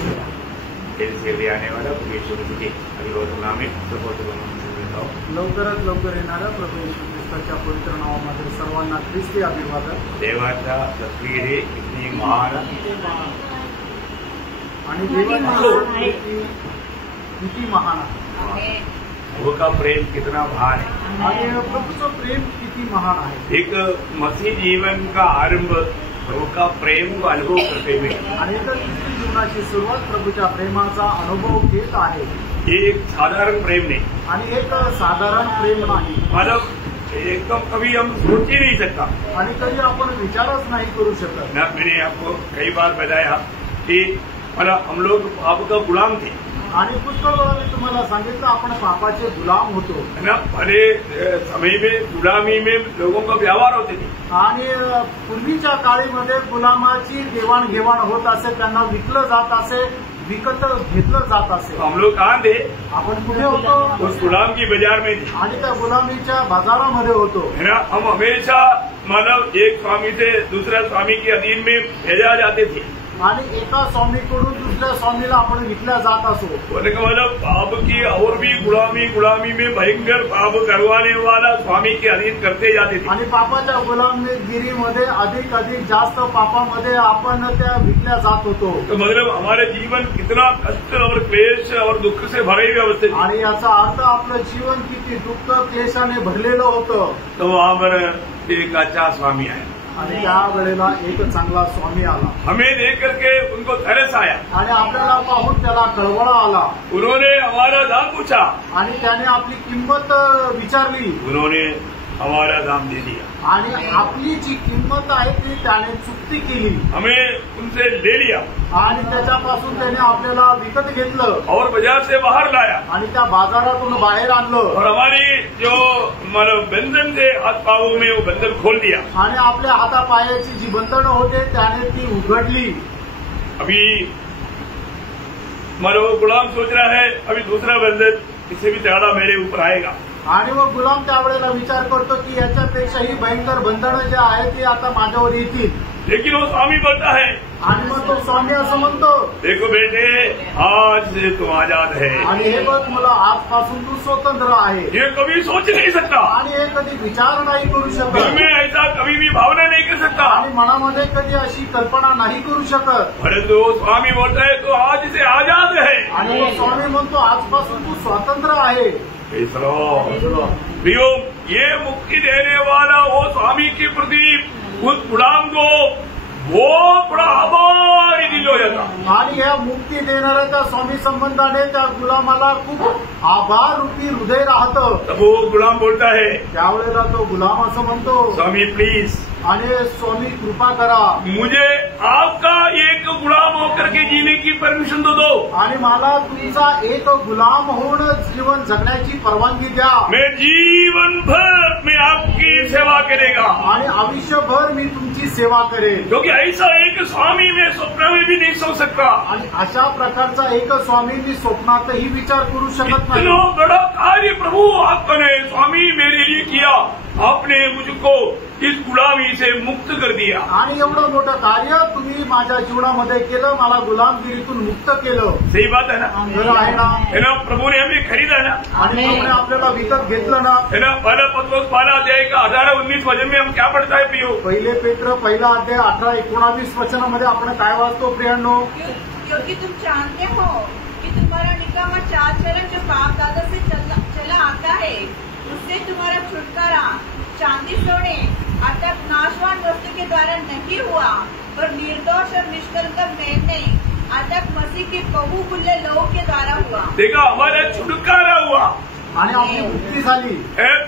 से भी आने वाला प्रभु यीशु मसीह के अभिवादन नाम में सपोर्ट देता हूँ। लवकरात लवकर येणाऱ्या प्रभू येशू ख्रिस्ताच्या पवित्र नावामध्ये सर्वांना ख्रिस्ती अभिवादन। देवाचा तस्वीर है कितनी महान आणि देवाची किती महान आहे, प्रभु का प्रेम कितना महान है आणि प्रभूचं प्रेम किती महान आहे। एक मसीह जीवन का आरंभ प्रभु का प्रेम को अनुभव करते हुए आणि तर ख्रिस्ती जीवनाची सुरुवात प्रभूच्या प्रेमाचा अनुभव घेत आहे। ये एक साधारण प्रेम नहीं, आणि एक साधारण प्रेम नाही, मतलब एकदम कभी हम सोच ही नहीं सकता। आणि कधी आपण विचारच नाही करू शकत। मैंने आपको कई बार बताया कि मतलब हम लोग पाप का गुलाम थे, आणि पुष्कळ वेळा मी तुम्हाला सांगितलं आपण पापाचे गुलाम होतो। पहले समय में गुलामी में लोगों का व्यवहार होते थे, आणि पूर्वीच्या काळीमध्ये गुलामाची देवाणघेवाण होत असे, त्यांना विकलं जात असे, विकत घेतलं जात असे। तो हम लोग कहाँ थे? आपण कुठे होतो? उस गुलाम की बाजार में थे, आणि त्या गुलामीच्या बाजारामध्ये होतो। है ना। हम हमेशा मतलब एक स्वामी से दूसरा स्वामी के अधीन में भेजा जाते थे, आणि एका स्वामीकडून दुसऱ्या स्वामीला आपण विकल्या जात असो। बोले का मतलब पाप की और भी गुलामी में भयंकर पाप करवाने वाला स्वामी के अधीन करते जाते थे। आणि पापाच्या गुलामगिरीमध्ये अधिक जास्त पापामध्ये आपण त्या विकल्या जात होतो। तो मतलब हमारे जीवन कितना कष्ट और क्लेश और दुख से भरे हुए अवस्था थी। आणि याचा अर्थ आपलं जीवन किती दुःख क्लेशाने भरलेलं होतं। तो वहां पर एक अच्छा स्वामी आया, आणि त्यावेळेला एक चांगला स्वामी आला, हमें देख करके उनको तरस आया, आणि आपल्याला पाहून त्याला कळवळा आला। उन्होंने हमारा दाम पूछा, आणि त्याने आपली किंमत विचारली, उन्होंने हमारा दाम दे दिया, आणि आपली जी किंमत आहे ती त्याने चुकती केली, हमें उनसे ले लिया, आणि त्याच्यापासून त्याने आपल्याला विकत घेतलं, और बाजार से बाहर लाया, आणि त्या बाजारातून बाहेर आणलं, और हमारी जो मतलब बंधन थे हाथ पावों में वो बंधन खोल दिया। आणि आपल्या हातापायाची जी बंधनं होते त्याने ती उघडली। अभी मतलब वो गुलाम सोच रहा है अभी दूसरा बंधन इससे भी ज्यादा मेरे ऊपर आएगा, आणि मग गुलाम त्यावेळेला विचार करतो की याच्यापेक्षाही भयंकर बंधनं जे आहेत ती आता माझ्यावर येतील। लेकिन वो स्वामी बोलता है, आणि मग तो स्वामी असं म्हणतो, देखो बेटे आज से तुम आजाद है, आणि हे बघ मला आजपासून तू स्वतंत्र आहे। ये कभी सोच नहीं सकता, आणि हे कधी विचार नाही करू दिल शकत, में ऐसा कभी भी भावना नहीं कर सकता, आणि मनामध्ये कधी अशी कल्पना नाही करू शकत। परंतु वो स्वामी बोलता है तो आज से आजाद है। आणि मग स्वामी म्हणतो आजपासून तू स्वतंत्र आहे। प्रियो, ये मुक्ति देने वाला वो स्वामी के प्रति उस गुलाम को बहुत बड़ा आभारी दिल हो जाता, आणि या मुक्ती देणाऱ्या त्या स्वामी संबंधाने त्या गुलामाला खूप आभार रूपी हृदय राहतं। तब वो गुलाम बोलता है, त्यावेळेला तो गुलाम असं म्हणतो, स्वामी प्लीज आणि स्वामी कृपा करा, मुझे आपका एक गुलाम होकर के जीने की परमिशन दो, आणि मला तुमचा एक गुलाम होऊन जीवन जगण्याची परवानगी द्या। मैं जीवन भर में आपकी सेवा करेगा, आणि आयुष्यभर मी तुमची सेवा करेन। क्योंकि ऐसा एक स्वामी मैं स्वप्न में भी नहीं सोच सकता, आणि अशा प्रकारचा एक स्वामी मी स्वप्नातही विचार करू शकत नाही। इतना बड़ा कार्य प्रभु आपने स्वामी मेरे लिए किया, आपने मुझको इस गुलामी से मुक्त कर दिया। आणि एवढं मोठं कार्य तुम्ही माझ्या जीवनामध्ये केलं, मला गुलामगिरीतून मुक्त केलं। सही बात है ना, खरं आहे ना? है ना। प्रभु ने हमें खरीदा ना, आणि प्रभूने आपल्याला विकत घेतलं ना। है ना। पहला पत्रोस 12 अध्याय का 18-19 वचन में हम क्या पढ़ता है प्रियो? पहिले पेत्र पहिला अध्याय 18-19 वचनामध्ये आपण काय वाचतो प्रियांनो? क्योंकि तुम जानते हो कि तुम्हारा निकामा चाल चलन जो पाप दादा से चला आता है उससे तुम्हारा छुटकारा चांदी सोने अर्थात नाशवान वस्तु के द्वारा नहीं हुआ, पर निर्दोष और निष्कलंक मेढ़ने अर्थात मसीह के बहुमूल्य लहू के द्वारा हुआ। देखा, हमारा छुटकारा हुआ, आणि आपली मुक्ती झाली।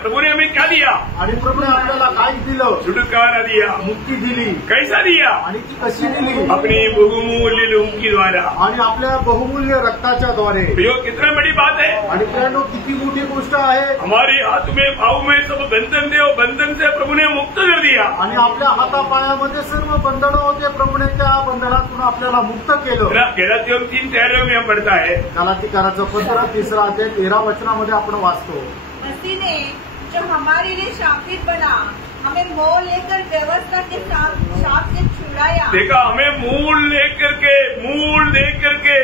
प्रभु ने हमें क्या दिया? आणि प्रभूने आपल्याला काय दिलं? छुटकारा दिया, मुक्ती दिली। कैसा दिया? आणि ती कशी दिली? अपनी बहुमूल्य लहू के द्वारा, आणि आपल्या बहुमूल्य रक्ताच्या द्वारे। प्रियो, कितना बड़ी बात है। आणि प्रियांनो किती मोठी गोष्ट आहे। हमारे हाथ में पाँव में सब बंधन थे, वो बंधन से प्रभु ने मुक्त कर दिया। आणि आपल्या हातापायामध्ये सर्व बंधनं होते, प्रभूने त्या बंधनातून आपल्याला मुक्त केलं। गलातियों 3:13 में हम पढ़ता है, गलातिकाराचं पत्र 3 अध्याय 13 वचनामध्ये आपण वाचतो, मसीह ने जो हमारे लिए शापित बना हमें मोल लेकर व्यवस्था के शाप से छुड़ाया। देखा, हमें मूल लेकर के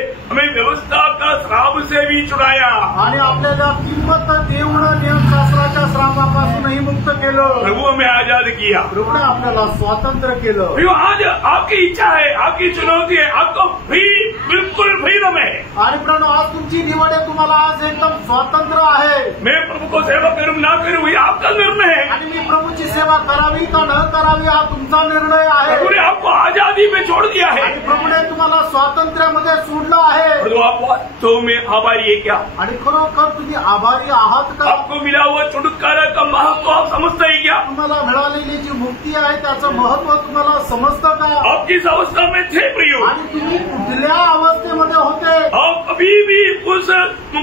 नहीं छुड़ाया। आणि आपल्याला किंमत देऊन नियमशास्त्राच्या श्रापापासूनही मुक्त केलं। प्रभु हमें आजाद किया। प्रभूने आपल्याला स्वातंत्र्य केलं। भाइयों, आज आपकी इच्छा है, आपकी चुनौती है, आपको फ्री, बिल्कुल फ्रीडम है। आणि प्रणव, आज तुमची निवड आहे, तुम्हाला आज एकदम स्वातंत्र्य आहे। मैं प्रभु को सेवा करूं ना करूं, ये आपका निर्णय है। आणि मी प्रभूची सेवा करावी का न करावी हा तुमचा निर्णय आहे। प्रभु ने आपको आजादी में छोड़ दिया है। आणि प्रभूने तुम्हाला स्वातंत्र्यामध्ये सोडलं आहे। और तो आप वास्तव में आभारी है क्या? आणि खरोखर तुम्ही आभारी आहात का? आपको मिला हुआ छुटकारा का महत्व आप समझते हैं क्या? तुम्हाला मिळालेली जी मुक्ती आहे त्याचं महत्व तुम्हाला समजतं का? आप किस अवस्था में थे प्रियो? आणि तुम्ही कुठल्या अवस्थेमध्ये होते? आप कभी भी उस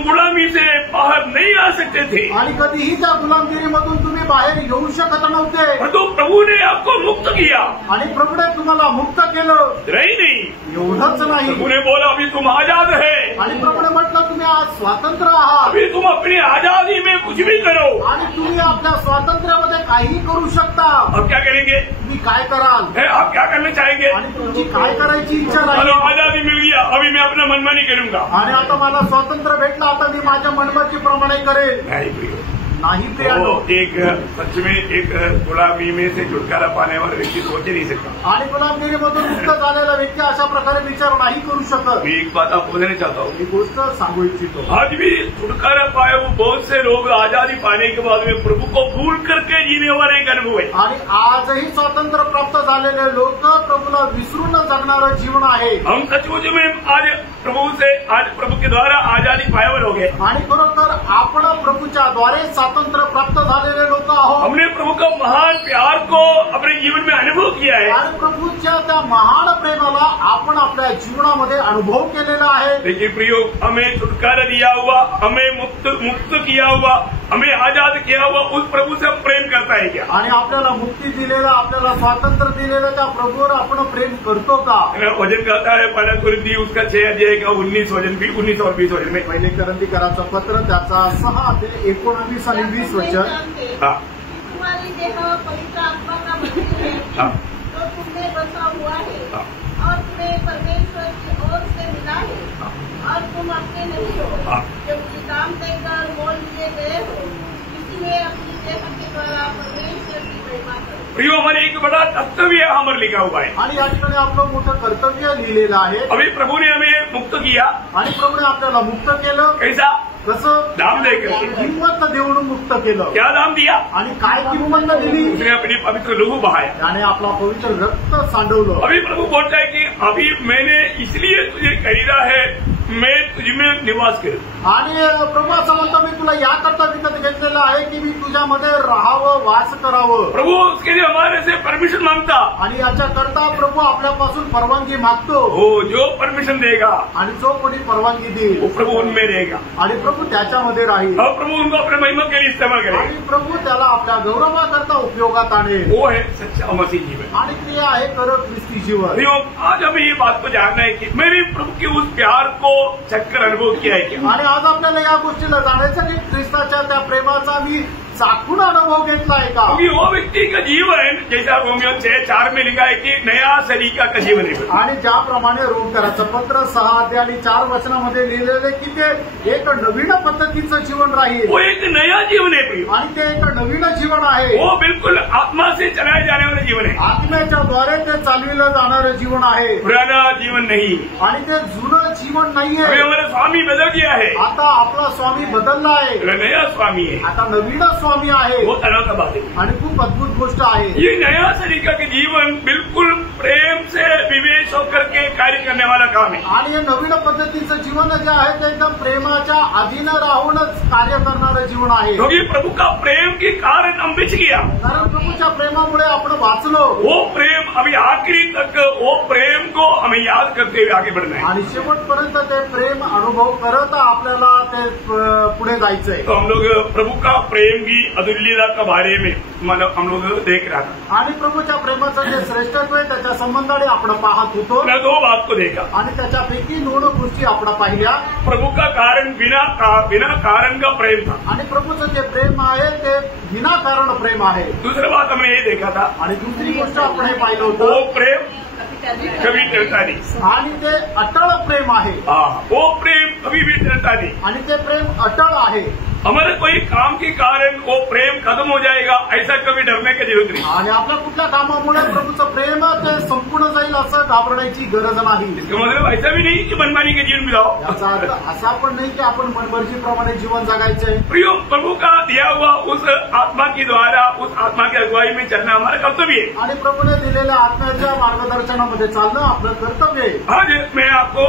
गुलामी से बाहर नहीं आ सकते थे। आणि कधीही त्या गुलामगिरीमधून तुम्ही बाहेर येऊ शकत नव्हते। परंतु प्रभु ने आपको मुक्त किया। आणि प्रभूने तुम्हाला मुक्त केलं। रही नहीं, एवढंच नाही, प्रभु ने बोला अभी तुम आजाद है। आणि प्रभूने म्हटलं तुम्ही आज स्वतंत्र आहात। अभी तुम अपनी आजादी में कुछ भी करो। आणि तुम्ही आपल्या स्वातंत्र्यामध्ये काही करू शकता। अब क्या करेंगे? तुम्ही काय कराल? आप क्या करना चाहेंगे? आणि तुमची काय करायची इच्छा चलो, नाही? आजादी मिल गया, अभी मैं अपना मनमानी करूंगा। आणि आता मला स्वातंत्र्य भेटलं, आता मी माझ्या मनमर्जीप्रमाणे करेल। नहीं प्रियो, नाही प्रियानो। तो एक सच में एक गुलामी में से छुटकारा पाने वाला व्यक्ति सोच ही नहीं सकता। आणि गुलामगिरीमधून मुक्त झालेला व्यक्ती अशा प्रकारे विचार नाही करू शकत। मैं एक बात आपको बताना चाहता हूँ, ही गोष्ट सांगू इच्छितो। आज भी छुटकारा पाए वो बहुत से लोग आजादी पाने के बाद में प्रभु को भूल करके जीने वाला एक अनुभव है। आणि आजही स्वातंत्र्य प्राप्त झालेले लोक प्रभूला विसरून जगणारं जीवन आहे। हम सचमुच में आज प्रभु के द्वारा आजादी पाए हुए लोग हैं। आणि खरोखर आपण प्रभूच्या द्वारे स्वातंत्र्य प्राप्त झालेले लोक आहोत। हमने प्रभु का महान प्यार को अपने जीवन में अनुभव किया है। आणि प्रभूच्या त्या महान प्रेमाला आपण आपल्या जीवनामध्ये अनुभव केलेला आहे। लेकिन प्रियो, हमें छुटकारा दिया हुआ, हमें मुक्त किया हुआ, हमें आजाद किया हुआ उस प्रभु से हम प्रेम करता है क्या? आणि आपल्याला मुक्ती दिलेलं, आपल्याला स्वातंत्र्य दिलेलं त्या प्रभूवर आपण प्रेम करतो का? वचन कहता है पहला कुरिन्थी उसका 6 अध्याय का 19 और 20 वचन में, पहिले करंथीकराचं पत्र त्याचा 6 अध्याय 19 आणि 20 वचन। हाँ, तुम्हारी देह पवित्र आत्मा का मंदिर है, हाँ, तो तुमने बसा हुआ है हाँ, और तुम्हें परमेश्वर की ओर से मिला है, और तुम अपने नहीं हो, हाँ। क्योंकि काम देकर मोल लिए गए हो। इसलिए अपनी देह के द्वारा परमेश्वर की महिमा करो। प्रियो, हमारे एक बड़ा कर्तव्य हमारे लिखा हुआ है। आणि या ठिकाणी आपलं मोठं कर्तव्य लिहिलेलं आहे। अभी प्रभु ने हमें मुक्त किया। आणि प्रभूने आपल्याला मुक्त केलं। कैसा? कसं? दाम देकर। किंमत देऊन मुक्त केलं। क्या दाम दिया? आणि काय किंमत दिली? उसने अपनी पवित्र लहू बहाया। त्याने आपला पवित्र रक्त सांडवलं। अभी प्रभु बोलता है कि अभी मैंने इसलिए तुझे खरीदा है, मैं तुझमें निवास करूं। आणि प्रभू असं म्हणतो, मी तुला याकरता विकत घेतलेलं आहे की मी तुझ्यामध्ये राहावं, वास करावं। प्रभु उसके लिए हमारे से परमिशन मांगता। आणि याच्याकरता प्रभू आपल्यापासून परवानगी मागतो। हो, जो परमिशन देगा, आणि जो कोणी परवानगी देईल वो प्रभु उनमें रहेगा। आणि प्रभू त्याच्यामध्ये राहील। और प्रभु उनको अपने महिमा के लिए इस्तेमाल करेगा। आणि प्रभू त्याला आपल्या गौरवाकरता उपयोगात आणेल। वो है सच्चा मसीह जीवन। आणि ते आहे खरं ख्रिस्ती जीवन। प्रियो, आज हमें ये बात को जानना है कि मैंने प्रभु के उस प्यार को चक्कर अनुभव किया है क्या? आणि आज आपल्याला या गोष्टीला जाणायचं की ख्रिस्ताच्या त्या प्रेमाचा मी चाखून अनुभव घेतलाय का? क्योंकि वो व्यक्ति का जीवन, जैसा रोमियो 6:4 में लिखा है कि नया सलीका का जीवन है। आणि ज्याप्रमाणे रोमकराचं पत्र 6 अध्याय आणि 4 वचनामध्ये लिहिलेले की ते एक नवीन पद्धतीचं जीवन राहील। वो एक नया जीवन है प्रियो। आणि ते एक नवीन जीवन आहे। वो बिल्कुल आत्मा से चलाए जाने वाले जीवन है। आत्म्याच्या द्वारे ते चालविलं जाणारं जीवन आहे। पुराना जीवन नहीं। आणि ते जुनं जीवन नाहीये। अभी हमारा स्वामी बदल गया है। आता आपला स्वामी बदलला आहे। नया स्वामी है। आता नवीन स्वामी आहे। वो तरह का बात है। आणि खूप अद्भुत गोष्ट आहे। ये नया सलीका के जीवन बिल्कुल प्रेम से विवेश होकर के कार्य करने वाला काम है। आणि हे नवीन पद्धतीचं जीवन जे आहे ते एकदम प्रेमाच्या अधीन राहूनच कार्य करणारं जीवन आहे। क्योंकि प्रभु का प्रेम के कारण हम बिच गया। कारण प्रभूच्या प्रेमामुळे आपण वाचलो। वो प्रेम अभी आखिरी तक वो प्रेम को हमें याद करते हुए आगे बढ़ना है। आणि शेवटपर्यंत ते प्रेम अनुभव करत आपल्याला ते पुढे जायचंय। तो हम लोग प्रभु का प्रेम की अतुल्यता के बारे में हम लोग देख रहा था। आणि प्रभूच्या प्रेमाचं जे श्रेष्ठत्व आहे त्याच्या संबंधाने आपण पाहत होतो। मैं 2 बात को देखा। आणि त्याच्यापैकी 2 गोष्टी आपण पाहिल्या। प्रभु का कारण बिना कारण का प्रेम था। आणि प्रभूचं जे प्रेम आहे ते विनाकारण प्रेम आहे। दूसरी बात हमने ये देखा था। आणि दुसरी गोष्ट आपण हे पाहिलं होतं, वो प्रेम कभी टलता नहीं। आणि ते अटळ प्रेम आहे। वो प्रेम कभी भी टलता नहीं। आणि ते प्रेम अटळ आहे। हमारे कोई काम के कारण वो प्रेम खत्म हो जाएगा ऐसा कभी डरने की जरूरत नहीं। आणि आपल्या कुठल्या कामामुळे प्रभूचं प्रेम ते संपूर्ण जाईल असं घाबरण्याची गरज नाही। इसका मतलब ऐसा भी नहीं कि मनमानी के जीवन बिताओ। याचा अर्थ असा पण नाही की आपण मनमर्जीप्रमाणे जीवन जगायचंय। प्रियो, प्रभु का दिया हुआ उस आत्मा के द्वारा उस आत्मा की अगुवाई में चलना हमारा कर्तव्य है। आणि प्रभूने दिलेल्या आत्म्याच्या मार्गदर्शनामध्ये चालणं आपलं कर्तव्य आहे। आज मैं आपको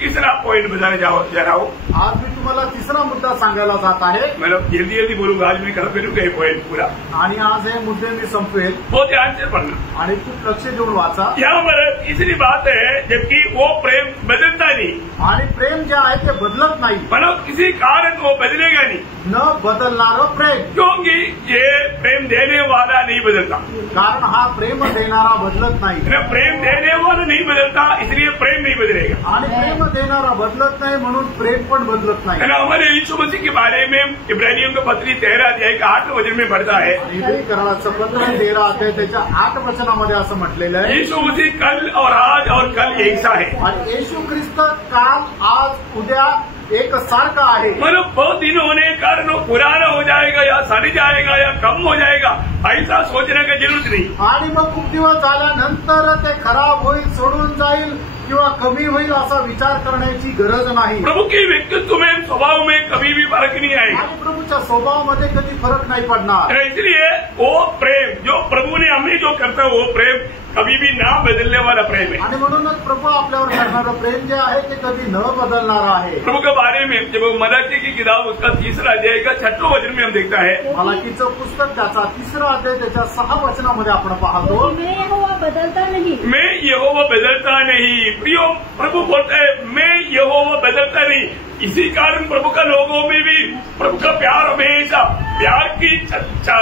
तीसरा पॉइंट बताने जा रहा हूँ। आज मी तुम्हाला तिसरा मुद्दा सांगायला जात आहे। मतलब जल्दी जल्दी बोलूंगा, आज मैं कल करूंगा ये पॉइंट पूरा। आणि आज हे मुद्दे मी संपवेल। बहुत ध्यान से पढ़ना। आणि खूप लक्ष देऊन वाचा। यहाँ पर तीसरी बात है, जबकि वो प्रेम बदलता नहीं। आणि प्रेम जे आहे ते बदलत नाही। मतलब किसी कारण वो बदलेगा नहीं। न बदलणारं प्रेम, क्योंकि ये प्रेम देने वाला नहीं बदलता। कारण हा प्रेम देणारा बदलत नाही। प्रेम देने वाला नहीं बदलता, इसलिए प्रेम नहीं बदलेगा। आणि प्रेम देणारा बदलत नाही म्हणून प्रेम पण बदलत नाही। हमारे यीशु मसीह के बारे में इब्रानियों का पत्री 13 अध्याय का 8 वचन में पढ़ता है। इब्रानीकरणाचं पत्र 13 अध्याय त्याच्या 8 वचनामध्ये असं म्हटलेलं आहे, यीशु मसीह कल और आज और कल एक सा है। आणि येशू ख्रिस्त काल आज उद्या एक सारखा आहे। मतलब बहुत दिन होने के कारण वो पुराना हो जाएगा या सड़ जाएगा या कम हो जाएगा ऐसा सोचने की जरूरत नहीं। आणि मग खूप दिवस झाल्यानंतर ते खराब होईल, सोडून जाईल किंवा कमी होईल असा विचार करण्याची गरज नाही। प्रभु के व्यक्तित्व में, स्वभाव में कभी भी फर्क नहीं आएगा। आणि प्रभूच्या स्वभावामध्ये कधी फरक नाही पडणार। इसलिए वो प्रेम जो प्रभु ने हमें जो करता है वो प्रेम कभी भी ना बदलने वाला प्रेम है। आणि म्हणूनच प्रभू आपल्यावर करणारं प्रेम जे आहे ते कधी न बदलणार आहे। प्रभु के बारे में जब मलाकी की किताब उसका 3 अध्याय का 6 वचन में हम देखता है। मलाकीचं पुस्तक त्याचा 3 अध्याय त्याच्या 6 वचनामध्ये आपण पाहतो, मैं यहोवा बदलता नहीं। मैं यहोवा बदलता नहीं। प्रियो, प्रभु बोलता है मैं यहोवा बदलता नहीं। इसी कारण प्रभु का लोगों में भी प्रभु का प्यार हमेशा प्यार की छत्ता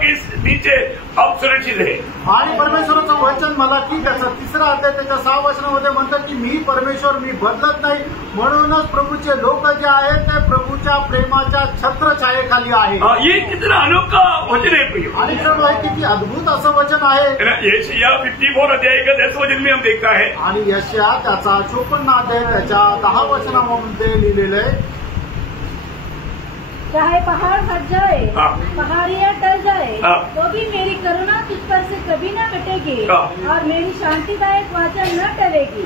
के नीचे अब सुरक्षित है। आणि परमेश्वराचं वचन मलाकी त्याचा 3 अध्याय त्याच्या 6 वचनामध्ये म्हणतात की मी परमेश्वर मी बदलत नाही, म्हणूनच प्रभूचे लोक जे आहेत ते प्रभूच्या प्रेमाच्या छत्रछायेखाली आहे। ये कितना अनोखा वचन है प्रियो। आणि किती अद्भुत असं वचन आहे। यशायाह 54 अध्याय का 10 वचन में हम देखता है। आणि यशायाह त्याचा 54 अध्याय त्याच्या 10 वचनामध्ये लिहिलेलं आहे, चाहे पहाड़ हट जाए, पहाड़ियाँ टल जाए, तो भी मेरी करुणा तुझ पर से कभी न कटेगी और मेरी शांतिदायक वाचा न टलेगी।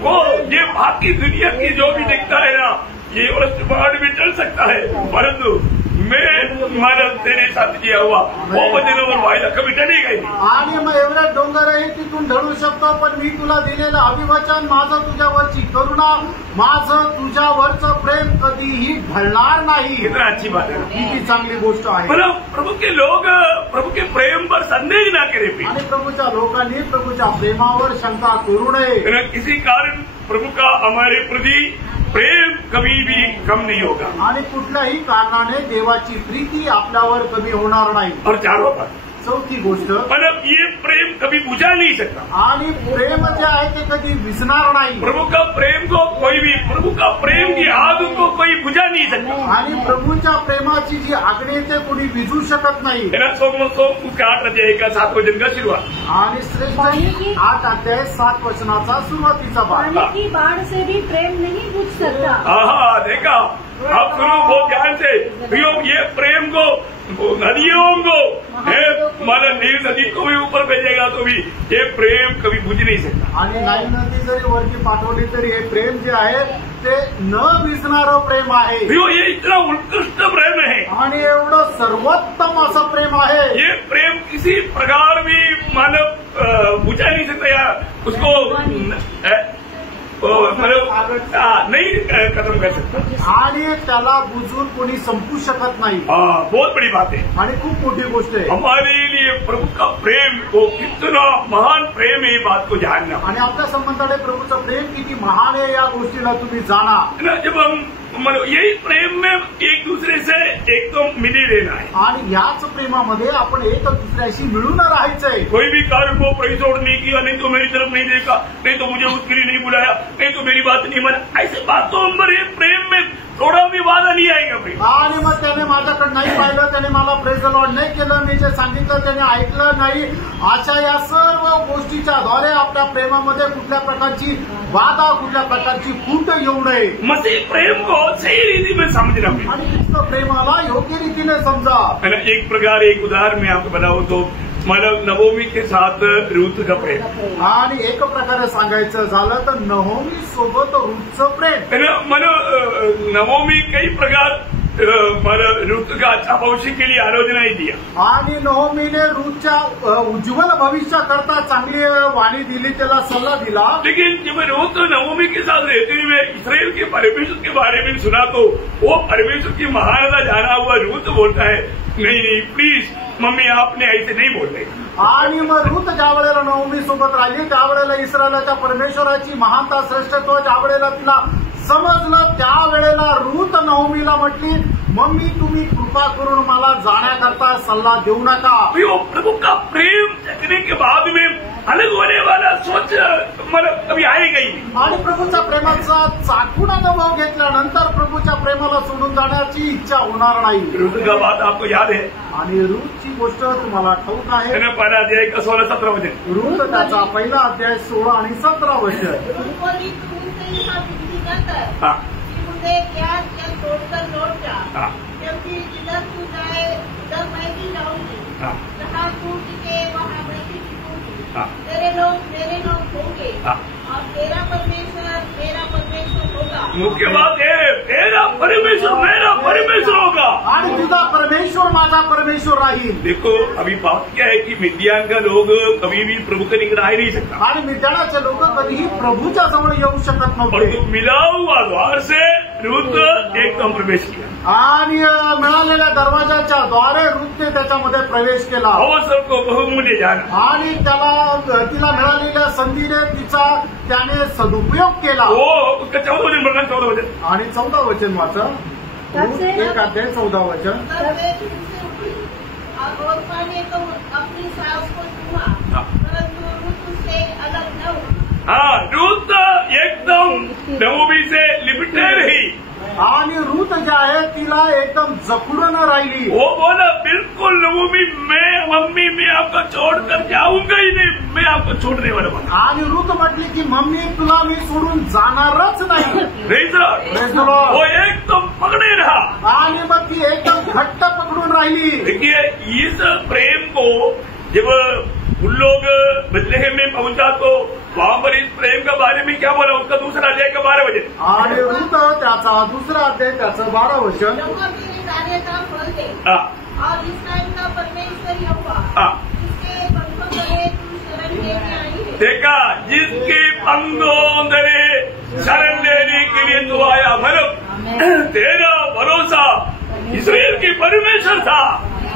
वो ये बाकी दुनिया की जो भी दिखता है ना, ये पहाड़ भी टल सकता है, परंतु मैं माझा तेरे साथ किया हुआ वो वचनावर व्हायला कमी टळेगा नाही। आणि मग एवढे डोंगर आहे तिथून ढळू शकतो, पण मी तुला दिलेलं अभिवचन, माझं तुझ्यावरची करुणा, माझं तुझ्यावरचं प्रेम कधीही ढळणार नाही। कितना अच्छी बात है, किती चांगली गोष्ट आहे। प्रभु के लोग प्रभु के प्रेम पर संदेह ना करे। आणि प्रभूच्या लोकांनी प्रभूच्या प्रेमावर शंका करू नये। किसी कारण प्रभु का हमारे प्रति प्रेम कभी भी कम नहीं होगा। आणि कुठल्याही कारणाने देवाची प्रीती आपल्यावर कमी होणार नाही। और चारों पर चौथी गोष्ट, मतलब ये प्रेम कभी बुझा नहीं सकता। आणि प्रेम जे आहे ते कधी विझणार नाही। प्रभु का प्रेम को कोई भी, प्रभु का प्रेम की आग को कोई बुझा नहीं सकता। आणि प्रभूच्या प्रेमाची जी आगणी आहे ते कोणी विझू शकत नाही। सोम उसका 8 अध्याय का 7 वचन का शुरुआत। आणि श्रेष्ठ 8 अध्याय 7 वचनाचा सुरुवातीचा भाग, पानी की बाढ़ से भी प्रेम नहीं बुझ सकता। हाँ देखा, आप सुनो बहुत ध्यान से। ये प्रेम को नदियों को मतलब नील नदी को भी ऊपर भेजेगा तो भी ये प्रेम कभी बुझ नहीं सकता। आणि नाईल नदी जरी वरती पाठवली तरी हे प्रेम जे आहे ते न विसणारं प्रेम आहे। ये इतना उत्कृष्ट प्रेम है आणि एवढं सर्वोत्तम असं प्रेम आहे। ये प्रेम किसी प्रकार भी मानव बुझा नहीं सकता या उसको मतलब नहीं खत्म कर सकता। आणि त्याला बुजून कोणी संपू शकत नाही। बहुत बड़ी बात है आणि खूप मोठी गोष्ट आहे। हमारे लिए प्रभु का प्रेम वो कितना महान प्रेम है, ये बात को जानना। आणि आपल्या संबंधाने प्रभूचं प्रेम किती महान आहे या गोष्टीला तुम्ही जाणा। जब हम यही प्रेम में एक दूसरे से एक तो मिली रहना है आणि याच प्रेमामध्ये आपण एक दुसऱ्याशी मिळून राहायचंय. कोई भी कार्य को पैसोड़ नहीं किया, नहीं तो मेरी तरफ नहीं देखा, नहीं तो मुझे उसके लिए नहीं बुलाया, नहीं तो मेरी बात नहीं माना, ऐसे बातों पर ये प्रेम में थोडा भी वादा नहीं आएगा भाई. आणि मग त्याने माझ्याकडे नाही पाहिलं, त्याने मला प्रेज द लॉर्ड नाही केलं, मी जे सांगितलं त्याने ऐकलं नाही, अशा या सर्व गोष्टीच्या द्वारे आपल्या प्रेमामध्ये कुठल्या प्रकारची वादा, कुठल्या प्रकारची फूट येऊ नये. मसीह प्रेम को सही रीति में समझना है आणि ख्रिस्त प्रेमाला योग्य रीतीने समजा. एक प्रकार एक उदाहरण मैं आपको बताऊं तो मतलब नवोमी के साथ रूथ का प्रेम, आणि एक प्रकारे सांगायचं झालं तर नहोमी सोबत रूथचं प्रेम. नवोमी कई प्रकार रूथ का अच्छा भविष्य के लिए आलोचना ही दिया, आणि नहोमीने रूथच्या उज्ज्वल भविष्याकरता चांगली वाणी दिली, त्याला सल्ला दिला. लेकिन जब रूथ नवोमी के साथ रहते हुए इस्राएल के परमेश्वर के बारे में सुना तो वो परमेश्वर की महानता जाना हुआ रूथ बोलता है नहीं नहीं प्लीज मम्मी आपने ऐसे नहीं बोलते. आणि मग रूथ ज्या वेळेला नवमी सोबत राहिली त्यावेळेला इस्रायलाच्या परमेश्वराची महानता, श्रेष्ठत्व ज्या वेळेला तिला समजलं त्यावेळेला रूथ नवमीला म्हटली, मम्मी तुम्ही कृपा करून मला जाण्याकरता सल्ला देऊ नका. प्रभु का प्रेम देखने के बाद में अलग होने वाला सोच मतलब कभी आएगा ही नहीं. आणि प्रभूच्या प्रेमाचा चाकून अनुभव घेतल्यानंतर प्रभूच्या प्रेमाला सोडून जाण्याची इच्छा होणार नाही. रूथ का बात आपको याद है, आणि रूथची गोष्ट तुम्हाला ठाऊक आहे. पहिला अध्याय 16-17 वचन. रूथ त्याचा पहिला अध्याय 16 आणि 17 वचन. हाँ मुझे क्या छोड़कर लौट जा, हाँ क्योंकि जिधर तू जाए उधर मैं भी जाऊंगी, हाँ जहाँ तू टिके वहाँ मैं भी टिकूंगी. हाँ तेरे लोग मेरे लोग होंगे हाँ. और तेरा परमेश्वर मेरा परमेश्वर होगा. मुख्य बात है तेरा परमेश्वर मेरा परमेश्वर होगा. आणि तुझा परमेश्वर माझा परमेश्वर राहील. देखो अभी बात क्या है कि मिद्यान का लोग कभी भी प्रभु के निकट आ ही नहीं सकता, आणि मिद्यानाचे लोक कधीही प्रभूच्या जवळ येऊ शकत और नव्हते. तो मिला हुआ द्वार से रूथ एकदम प्रवेश किया. आणि मिळालेल्या दरवाजाच्या द्वारे रूथने त्याच्यामध्ये प्रवेश केला. अवसर को बहुमूल्य जाना, आणि तिला मिळालेल्या संधीने तिचा त्याने सदुपयोग केला. वो उसका 14 वचन पढ़ना, 14 वचन. आणि 14 वचन वाचा. रूथ 1 अध्याय 14 वचन. तब वे फिर से उठी और ओर्पा ने तो अपनी सास को छुआ, हाँ. परंतु रूथ उससे अलग न हुई. हाँ रूथ एकदम नवोमी से लिपटे रही. आणि रूथ जे आहे तिला एकदम जखुरून राहिली. वो बोला बिल्कुल नवोमी मम्मी मैं आपको छोड़कर जाऊंगा ही नहीं, मैं आपको छोड़ने वाला बना. आणि रूथ म्हटली की मम्मी तुला मी सोडून जाणारच नाही. Praise the Lord. Praise the Lord. वो एकदम पकड़े रहा. आणि मग ती एकदम घट्ट पकडून राहिली. देखिए इस प्रेम को जब उन लोग बेथलेहम में पहुंचा तो वहां पर इस प्रेम के बारे में क्या बोला, उसका दूसरा अध्याय का 12 वचन. आणि रूथ त्याचा दुसरा अध्याय त्याचं 12 वचन. यहोवा तेरे दाने का फल दे हाँ और इस्राएल का परमेश्वर यहोवा हाँ. जिसके पंखों तले तू शरण लेके आई है. देखा जिसके पंखों तले शरण लेने के लिए तू आया. मतलब तेरा भरोसा इस्राएल की परमेश्वर था.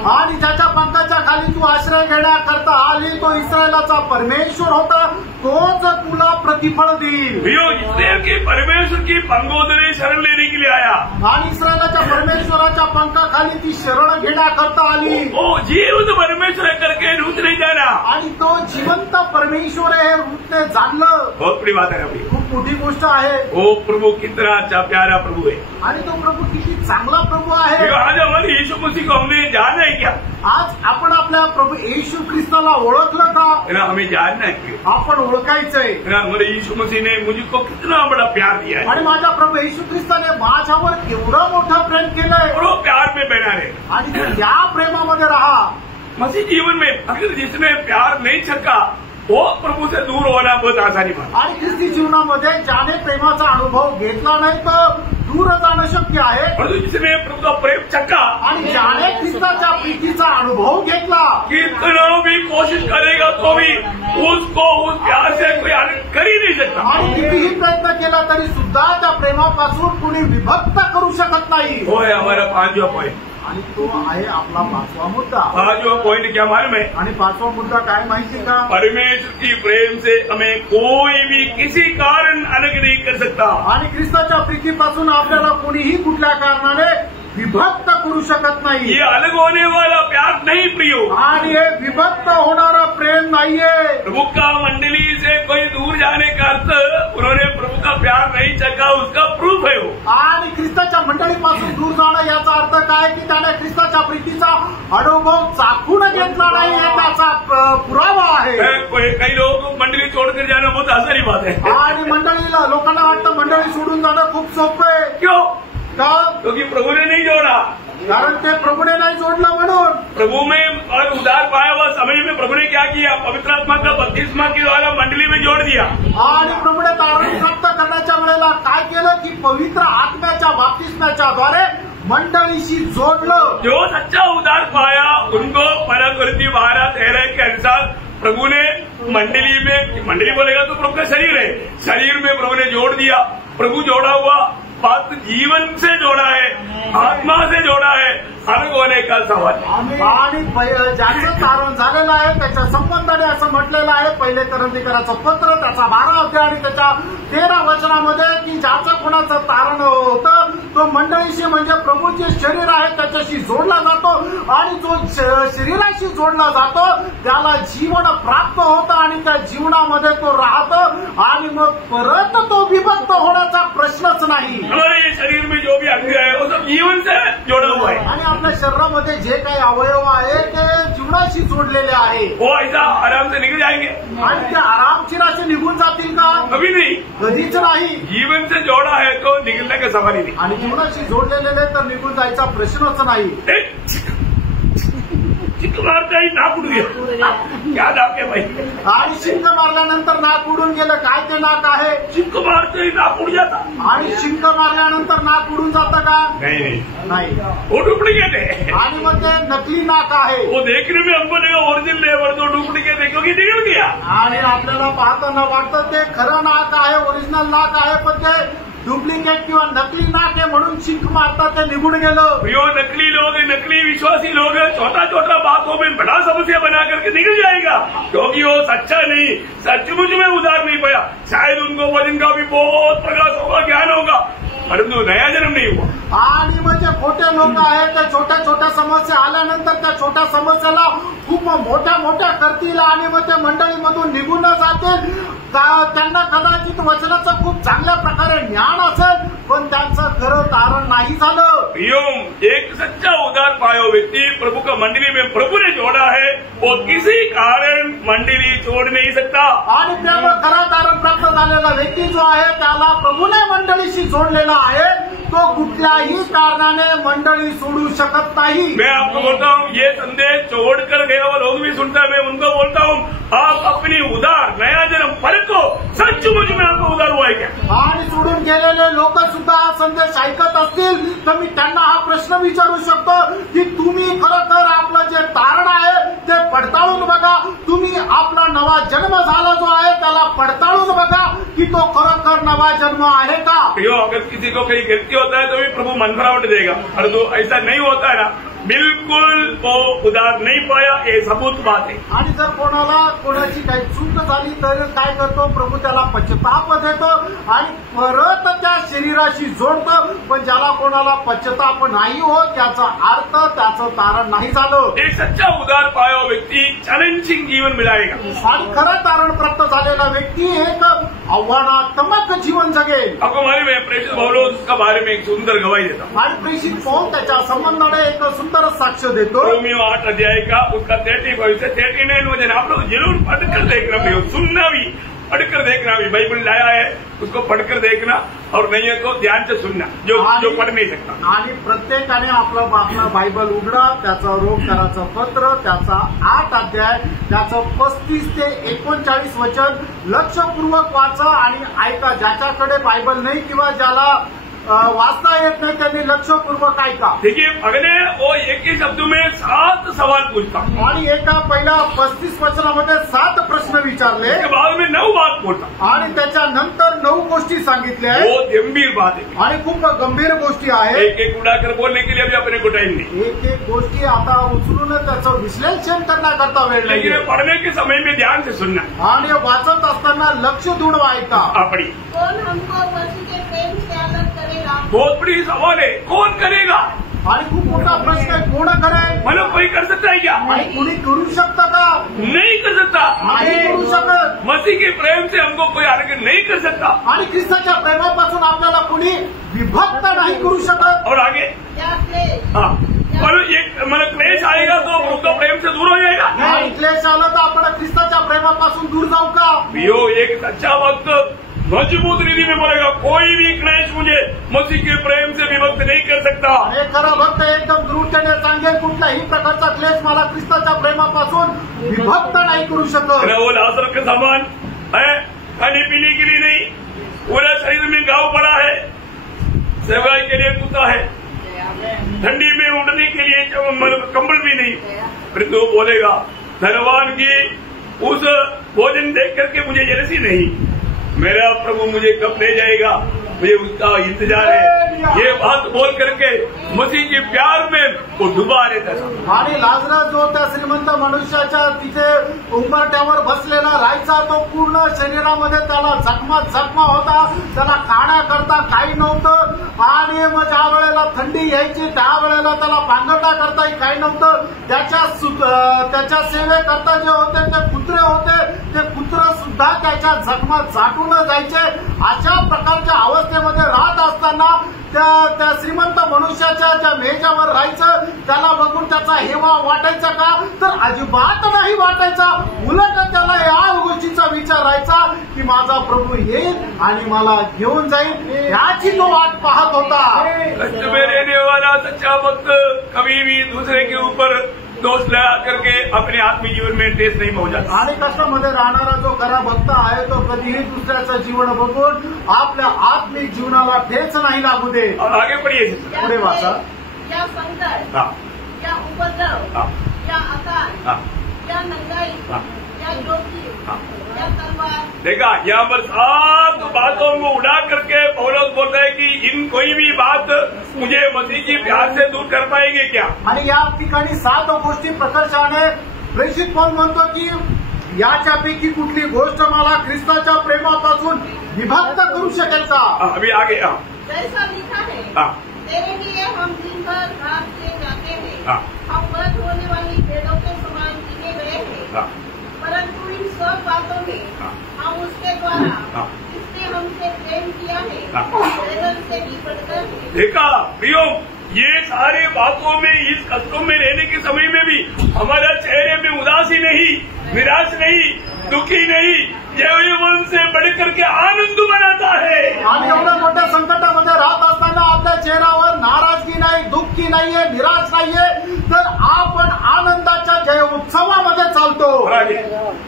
आणि ज्याच्या पंखाच्या खाली तू आश्रय घेण्याकरता आली तो इस्रायलाचा परमेश्वर होता, तोच तुला प्रतिफळ देईल. इस्राएल के परमेश्वर की पंगोदरे शरण लेने के लिए आया. आणि इस्रायलाच्या परमेश्वराच्या पंखाखाली ती शरण घेण्याकरता आली. वो जीवित परमेश्वर करके रूथ नहीं जाना. आणि तो जिवंत परमेश्वर आहे हे रूथने जाणलं. बहुत बड़ी बात है अभी. खूप मोठी गोष्ट आहे. वो प्रभु कितना अच्छा प्यारा प्रभु है. आणि तो प्रभू किती चांगला प्रभू आहे. आज हमारे यीशु मसीह को हमने जाना है क्या? आज आपण आपल्या प्रभू येशू ख्रिस्ताला ओळखलं का? हमें जानना है. आपण ओळखायचंय. हमारे यीशु मसीह ने मुझको कितना बड़ा प्यार दिया है. आणि माझ्या प्रभू येशू ख्रिस्ताने माझ्यावर केवढं मोठं प्रेम केलंय. और वो प्यार में बना रहे. आणि या प्रेमामध्ये राहा. मसीह जीवन में अगर जिसने प्यार नहीं छका वो प्रभु से दूर होना बहुत आसानी बात. आणि ख्रिस्ती जीवनामध्ये ज्याने प्रेमाचा अनुभव घेतला नाही तर दूर जाणं शक्य आहे. परंतु जिसने प्रभु का प्रेम छका आणि ज्याने ख्रिस्ताच्या प्रीतीचा अनुभव घेतला कितना भी कोशिश करेगा तो भी उसको उस प्यार से कोई अलग कर ही नहीं सकता. आणि कितीही प्रयत्न केला तरी सुद्धा त्या प्रेमापासून कुणी विभक्त करू शकत नाही. वो है हमारा 5वां पॉइंट. आणि तो आहे आपला 5वां मुद्दा। आज जो पॉइंट क्या मालूम है? आणि 5वां मुद्दा काय माहिती का? परमेश्वर की प्रेम से हमें कोई भी किसी कारण अलग नहीं कर सकता। आणि ख्रिस्ताच्या प्रीतीपासून आपल्याला कोणीही कुठल्या कारणाने विभक्त करू शकत नाही। ये अलग होने वाला प्यार नहीं प्रियो, आणि हे विभक्त होणारं प्रेम नाहीये। प्रभु का मंडली से कोई दूर जाने का अर्थ उन्होंने प्रभु का प्यार नहीं चखा, उसका प्रूफ है वो। आणि ख्रिस्ताच्या मंडळीपासून दूर जाणं याचा अर्थ काय की त्याने ख्रिस्ताच्या प्रीतीचा अनुभव चाखून घेतला नाही, हे त्याचा पुरावा आहे। कई लोग मंडली छोड़कर जाना बहुत आसानी बात है। आणि मंडळीला लोकांना वाटतं मंडळी सोडून जाणं खूप सोपं आहे। क्यों? का? क्योंकि प्रभु ने नहीं जोड़ा, कारण ते प्रभूने नाही जोडलं म्हणून। प्रभु में और उद्धार पाया हुआ समय में प्रभु ने क्या किया? पवित्र आत्मा का बपतिस्मा के द्वारा मंडली में जोड़ दिया। आणि प्रभूने तारण प्राप्त करण्याच्या वेळेला काय केलं की पवित्र आत्म्याच्या बपतिस्म्याच्या द्वारे मंडळीशी जोडलं। जो सच्चा उद्धार पाया उनको 1 कोरिन्थियों 12:13 के अनुसार प्रभु ने मंडली बोलेगा तो प्रभु का शरीर है, शरीर में प्रभु ने जोड़ दिया। प्रभु जोड़ा हुआ बात जीवन से जोड़ा है, आत्मा से जोड़ा है, अलग होने का सवाल। आणि ज्याचं तारण झालेलं आहे त्याच्या संबंधाने असं म्हटलेलं आहे 1 कोरिन्थियराचं पत्र त्याचा 12 अध्याय आणि त्याच्या 13 वचनामध्ये की ज्याचं कोणाचं तारण होतं तो मंडळीशी म्हणजे प्रभूचे शरीर आहे त्याच्याशी जोडला जातो, आणि जो शरीराशी जोडला जातो त्याला जीवन प्राप्त होतं आणि त्या जीवनामध्ये तो राहतो, आणि मग परत तो विभक्त होण्याचा प्रश्नच नाही। हमारे शरीर में जो भी अंग है वो सब जीवन से जुड़ा हुआ है, आणि आपल्या शरीरामध्ये जे काही अवयव आहे ते जीवनाशी जोडलेले आहे। वो ऐसा आराम से निकल जाएंगे? आणि ते आरामशीराचे निघून जातील का? कभी नहीं। कधीच नाही। जीवन से जोड़ा है तो निकलने का सवाल ही नहीं। आणि जीवनाशी जोडलेले तर निघून जायचा प्रश्नच नाही। चिक मारता ही नाक उड़ गया, क्या नाक है भाई? आणि शिंक मारल्यानंतर नाक उडून गेलं, काय ते नाक आहे? चिक मारते ही नाक उड़ जाता। आणि शिंक मारल्यानंतर नाक उडून जातं का? नहीं, नाही। वो डुप्लीकेट है। आणि मग ते नकली नाक आहे। वो देखने में हमको लगा ओरिजिनल है, पर तो डुप्लीकेट है क्योंकि निकल गया। आणि आपल्याला पाहताना वाटतं ते खरं नाक आहे, ओरिजिनल नाक आहे, पण ते डुप्लिकेट किंवा नकली नाक आहे म्हणून शिंक मारतात ते निघून गेलं। यो नकली लोग, नकली विश्वासी लोग छोटा छोटा बातों में बड़ा समस्या बना करके निकल जाएगा, क्योंकि वो सच्चा नहीं, सचमुच में उधार नहीं पाया। शायद उनको वचन का भी बहुत प्रकाश होगा, ज्ञान होगा, परंतु नया जन्म नहीं हुआ। आणि म्हणजे खोटे लोक आहेत त्या छोट्या छोट्या समस्या आल्यानंतर त्या छोट्या समस्याला खूप मोठ्या मोठ्या करतील आणि मग त्या मंडळीमधून निघून जातील। त्यांना कदाचित वचनाचं खूप चांगल्या प्रकारे ज्ञान असेल, पण त्यांचं खरं तारण नाही झालं। एक सच्चा उद्धार पाया व्यक्ति प्रभु का मंडली में प्रभु ने जोड़ा है, वो किसी कारण मंडली छोड़ नहीं सकता। आणि प्रेम खरा तारण प्राप्त झालेला व्यक्ती जो आहे त्याला प्रभूने मंडळीशी जोडलेला आहे, तो कुठल्याही कारणाने मंडळी सोडू शकत नाही। मैं आपको बोलता हूँ ये संदेश छोड़कर गया वो लोग भी सुनता है, मैं उनको बोलता हूँ आप अपनी उधार नया जन्म परखो, सचमुच में आपको उधार हुआ है क्या? आणि सोडून गेलेले लोक सुद्धा हा संदेश ऐकत असतील तर मी त्यांना हा प्रश्न विचारू शकतो की तुम्ही खरोखर आपलं जे तारण आहे ते पडताळून बघा, तुम्ही आपला नवा जन्म झाला जो आहे त्याला पडताळून बघा की तो खरोखर नवा जन्म आहे का? अगर किसी को कहीं गलती होता है तो भी प्रभु मनफरावट देगा, और तो ऐसा नहीं होता है ना, बिल्कुल वो उधार नहीं पाया, ये सबूत बात है। आणि जर कोणाची काही चूक झाली तर काय करतो प्रभू त्याला पश्चाताप देतो आणि परत त्या शरीराशी जोडतो, पण ज्याला कोणाला पश्चाताप नाही होत त्याचा अर्थ त्याचं तारण नाही झालं। एक सच्चा उधार पाया व्यक्ति चैलेंजिंग जीवन मिलाएगा, आणि खरं तारण प्राप्त झालेला व्यक्ती एक आव्हानात्मक जीवन जगेल। आपको मालूम है प्रेषित पौलुस उसका बारे में एक सुंदर गवाही देता। आणि प्रेषित पौल त्याच्या संबंधाने एक सुंदर साक्ष्य देतो। रोमियो 8 अध्याय का उसका 35 से 39 वचन आप लोग जरूर पढ़कर देखना भी हो, सुनना भी, पढ़कर देखना भी। बाइबल लाया है उसको पढ़कर देखना, और नहीं है तो ध्यान से सुनना, जो पढ़ नहीं सकता। आणि प्रत्येकाने आपलं बायबल उघडा, त्याचं रोमकराचं पत्र त्याचा 8 अध्याय त्याचं 35 ते 39 वचन लक्षपूर्वक वाचा आणि ऐका। ज्याच्याकडे बायबल नाही किंवा ज्याला वाचता येत नाही त्यांनी लक्षपूर्वक ऐका। देखिए अगले वो एक ही शब्द में 7 सवाल पूछता, आणि एका पहिल्या 35 वचनामध्ये 7 प्रश्न विचारले, उसके बाद में 9 बात बोलता, आणि त्याच्यानंतर 9 नऊ गोष्टी सांगितल्या आहेत. वो गंभीर बात है आणि खूप गंभीर गोष्टी आहेत. एक एक उड़ाकर बोलने के लिए अभी अपने को टाइम नहीं, एक एक गोष्टी आता उचलून त्याचं विश्लेषण करण्याकरता वेळ लेकिन नाही. पढ़ने के समय में ध्यान से सुनना. आणि वाचत असताना लक्ष दूर ऐका. अपनी कौन हमको मसीह के प्रेम से अलग करेगा? बहुत बड़ी सवाल है, कौन करेगा? आणि खूप मोठा प्रश्न आहे, कोण करेल? मतलब कोई कर सकता है क्या? आणि कुणी करू शकतं का? नहीं कर सकता. नाही करू शकत. मसीह के प्रेम से हमको कोई अलग नहीं कर सकता. आणि ख्रिस्ताच्या प्रेमापासून आपल्याला कुणी विभक्त नाही करू शकत. और आगे क्या क्लेश? हाँ, और एक मतलब क्लेश आएगा तो उसका प्रेम से दूर हो जाएगा. आणि क्लेश आलं तर आपण ख्रिस्ताच्या प्रेमापासून दूर जाऊ का? यो एक सच्चा भक्त मजबूत रीति में बोलेगा, कोई भी क्लेश मुझे मसीह के प्रेम से विभक्त नहीं कर सकता. एक खरा भक्त एकदम दृढतेने सांगेल, कुठल्याही प्रकारचा क्लेश मला ख्रिस्ताच्या प्रेमापासून विभक्त नाही करू शकत. वो लाजर के समान है, खाने पीने के लिए नहीं, पूरा शरीर में घाव पड़ा है, सेवाई के लिए कुत्ता है, ठंडी में उड़ने के लिए मतलब कंबल भी नहीं. फिर तो बोलेगा धनवान की उस भोजन देख करके मुझे जेलसी नहीं, मेरा प्रभु मुझे कब ले जाएगा, मुझे उसका इंतजार है. ये बात बोल करके मसीह के प्यार में वो डुबा रहता था. आणि लाजरस जो त्या श्रीमंत मनुष्याच्या तिथे उंबरट्यावर बसलेला राहायचा, तो पूर्ण शरीरामध्ये त्याला जखमा होता. त्याला खाण्याकरता काही नव्हतं. आणि मग ज्या वेळेला थंडी यायची त्यावेळेला त्याला पांघरण्याकरताही काही नव्हतं. त्याच्या सेवेकरता जे होते ते कुत्रे होते, ते कुत्र सुद्धा त्याच्या जखमा चाटून जायचे. अशा प्रकारच्या अवस्थेमध्ये राहत असताना त्या श्रीमंत मनुष्याच्या ज्या मेजावर राहायचं, त्याला बघून त्याचा हेवा वाटायचा का? तर अजिबात नाही वाटायचा. उलट त्याला या गोष्टीचा विचार राहायचा की माझा प्रभू येईल आणि मला घेऊन जाईल, याची तो वाट पाहत होता. कष्ट में रहने वाला सच्चा भक्त कभी भी दूसरे के ऊपर दोष लगा करके अपने आत्मिक जीवन में ठेस नहीं पहुंचाता. आणि कष्टामध्ये राहणारा जो खरा भक्त आहे, तो कधीही दुसऱ्याचं जीवन बघून आपल्या आत्मिक जीवनाला ठेच नाही लागू दे. और आगे बढ़िए पुढे वाचा. या संकट, हाँ, या उपद्रव, हाँ, या अकाल, हाँ, या नंगाई, हाँ, या रोगी, हाँ. या तलवार. देखा, यहाँ पर 7 बातों को उड़ा करके पौलुस बोल रहा है कि इन कोई भी बात मुझे मसीह की प्यार से दूर कर पाएंगे क्या? आणि या ठिकाणी 7 गोष्टी प्रकर्षाने प्रेषित पौल म्हणतो की याच्यापैकी कुठली गोष्ट मला ख्रिस्ताच्या प्रेमापासून विभक्त करू शकेल का? अभी आगे. हाँ, जैसा लिखा है, हाँ, तेरे लिए हम दिन भर रात से जाते हैं, हाँ, हम वध होने वाली भेड़ों के समान गिने गए हैं. हाँ, परंतु इन सब बातों में हाँ, हम उसके द्वारा हाँ, जिसने हमसे प्रेम किया है, हाँ. जगत से भी बढ़कर है. देखा प्रियो, ये सारे बातों में, इस कष्टों में रहने के समय में भी हमारा चेहरे में उदासी नहीं, निराश नहीं, दुखी नहीं, जीवन से बढ़ करके आनंद बनाता है. आणि एवढ्या मोठ्या संकटामध्ये राहत असताना आपल्या चेहऱ्यावर नाराजगी नाही, दुःखी नाहीये, निराश नाहीये, तर आपण आनंदाच्या जय उत्सवामध्ये चालतो. आगे.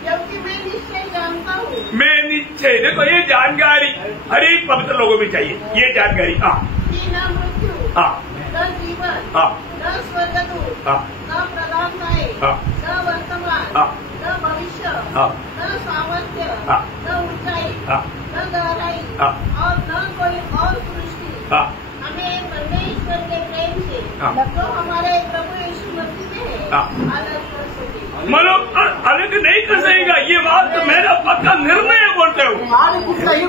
जबकि मैं निश्चय जानता हूँ, मैं निश्चय, देखो ये जानकारी हर एक पवित्र लोगों में चाहिए. ये जानकारी. हाँ, कि न मृत्यु, हाँ, न जीवन, हाँ, न स्वर्गदूत, हाँ, न प्रधानताएं, हाँ, न वर्तमान, हाँ, न भविष्य, हाँ, न सामर्थ्य, हाँ, न ऊंचाई, हाँ, न गहराई, हाँ, और न कोई और सृष्टि हाँ, हमें परमेश्वर के प्रेम से हाँ. जो हमारे प्रभु यीशु मसीह में है हाँ. अलग कर सके. मतलब अलग नहीं कर सकेगा. ये बात तो मेरा पक्का निर्णय है बोलते हो. आणि कुठलीही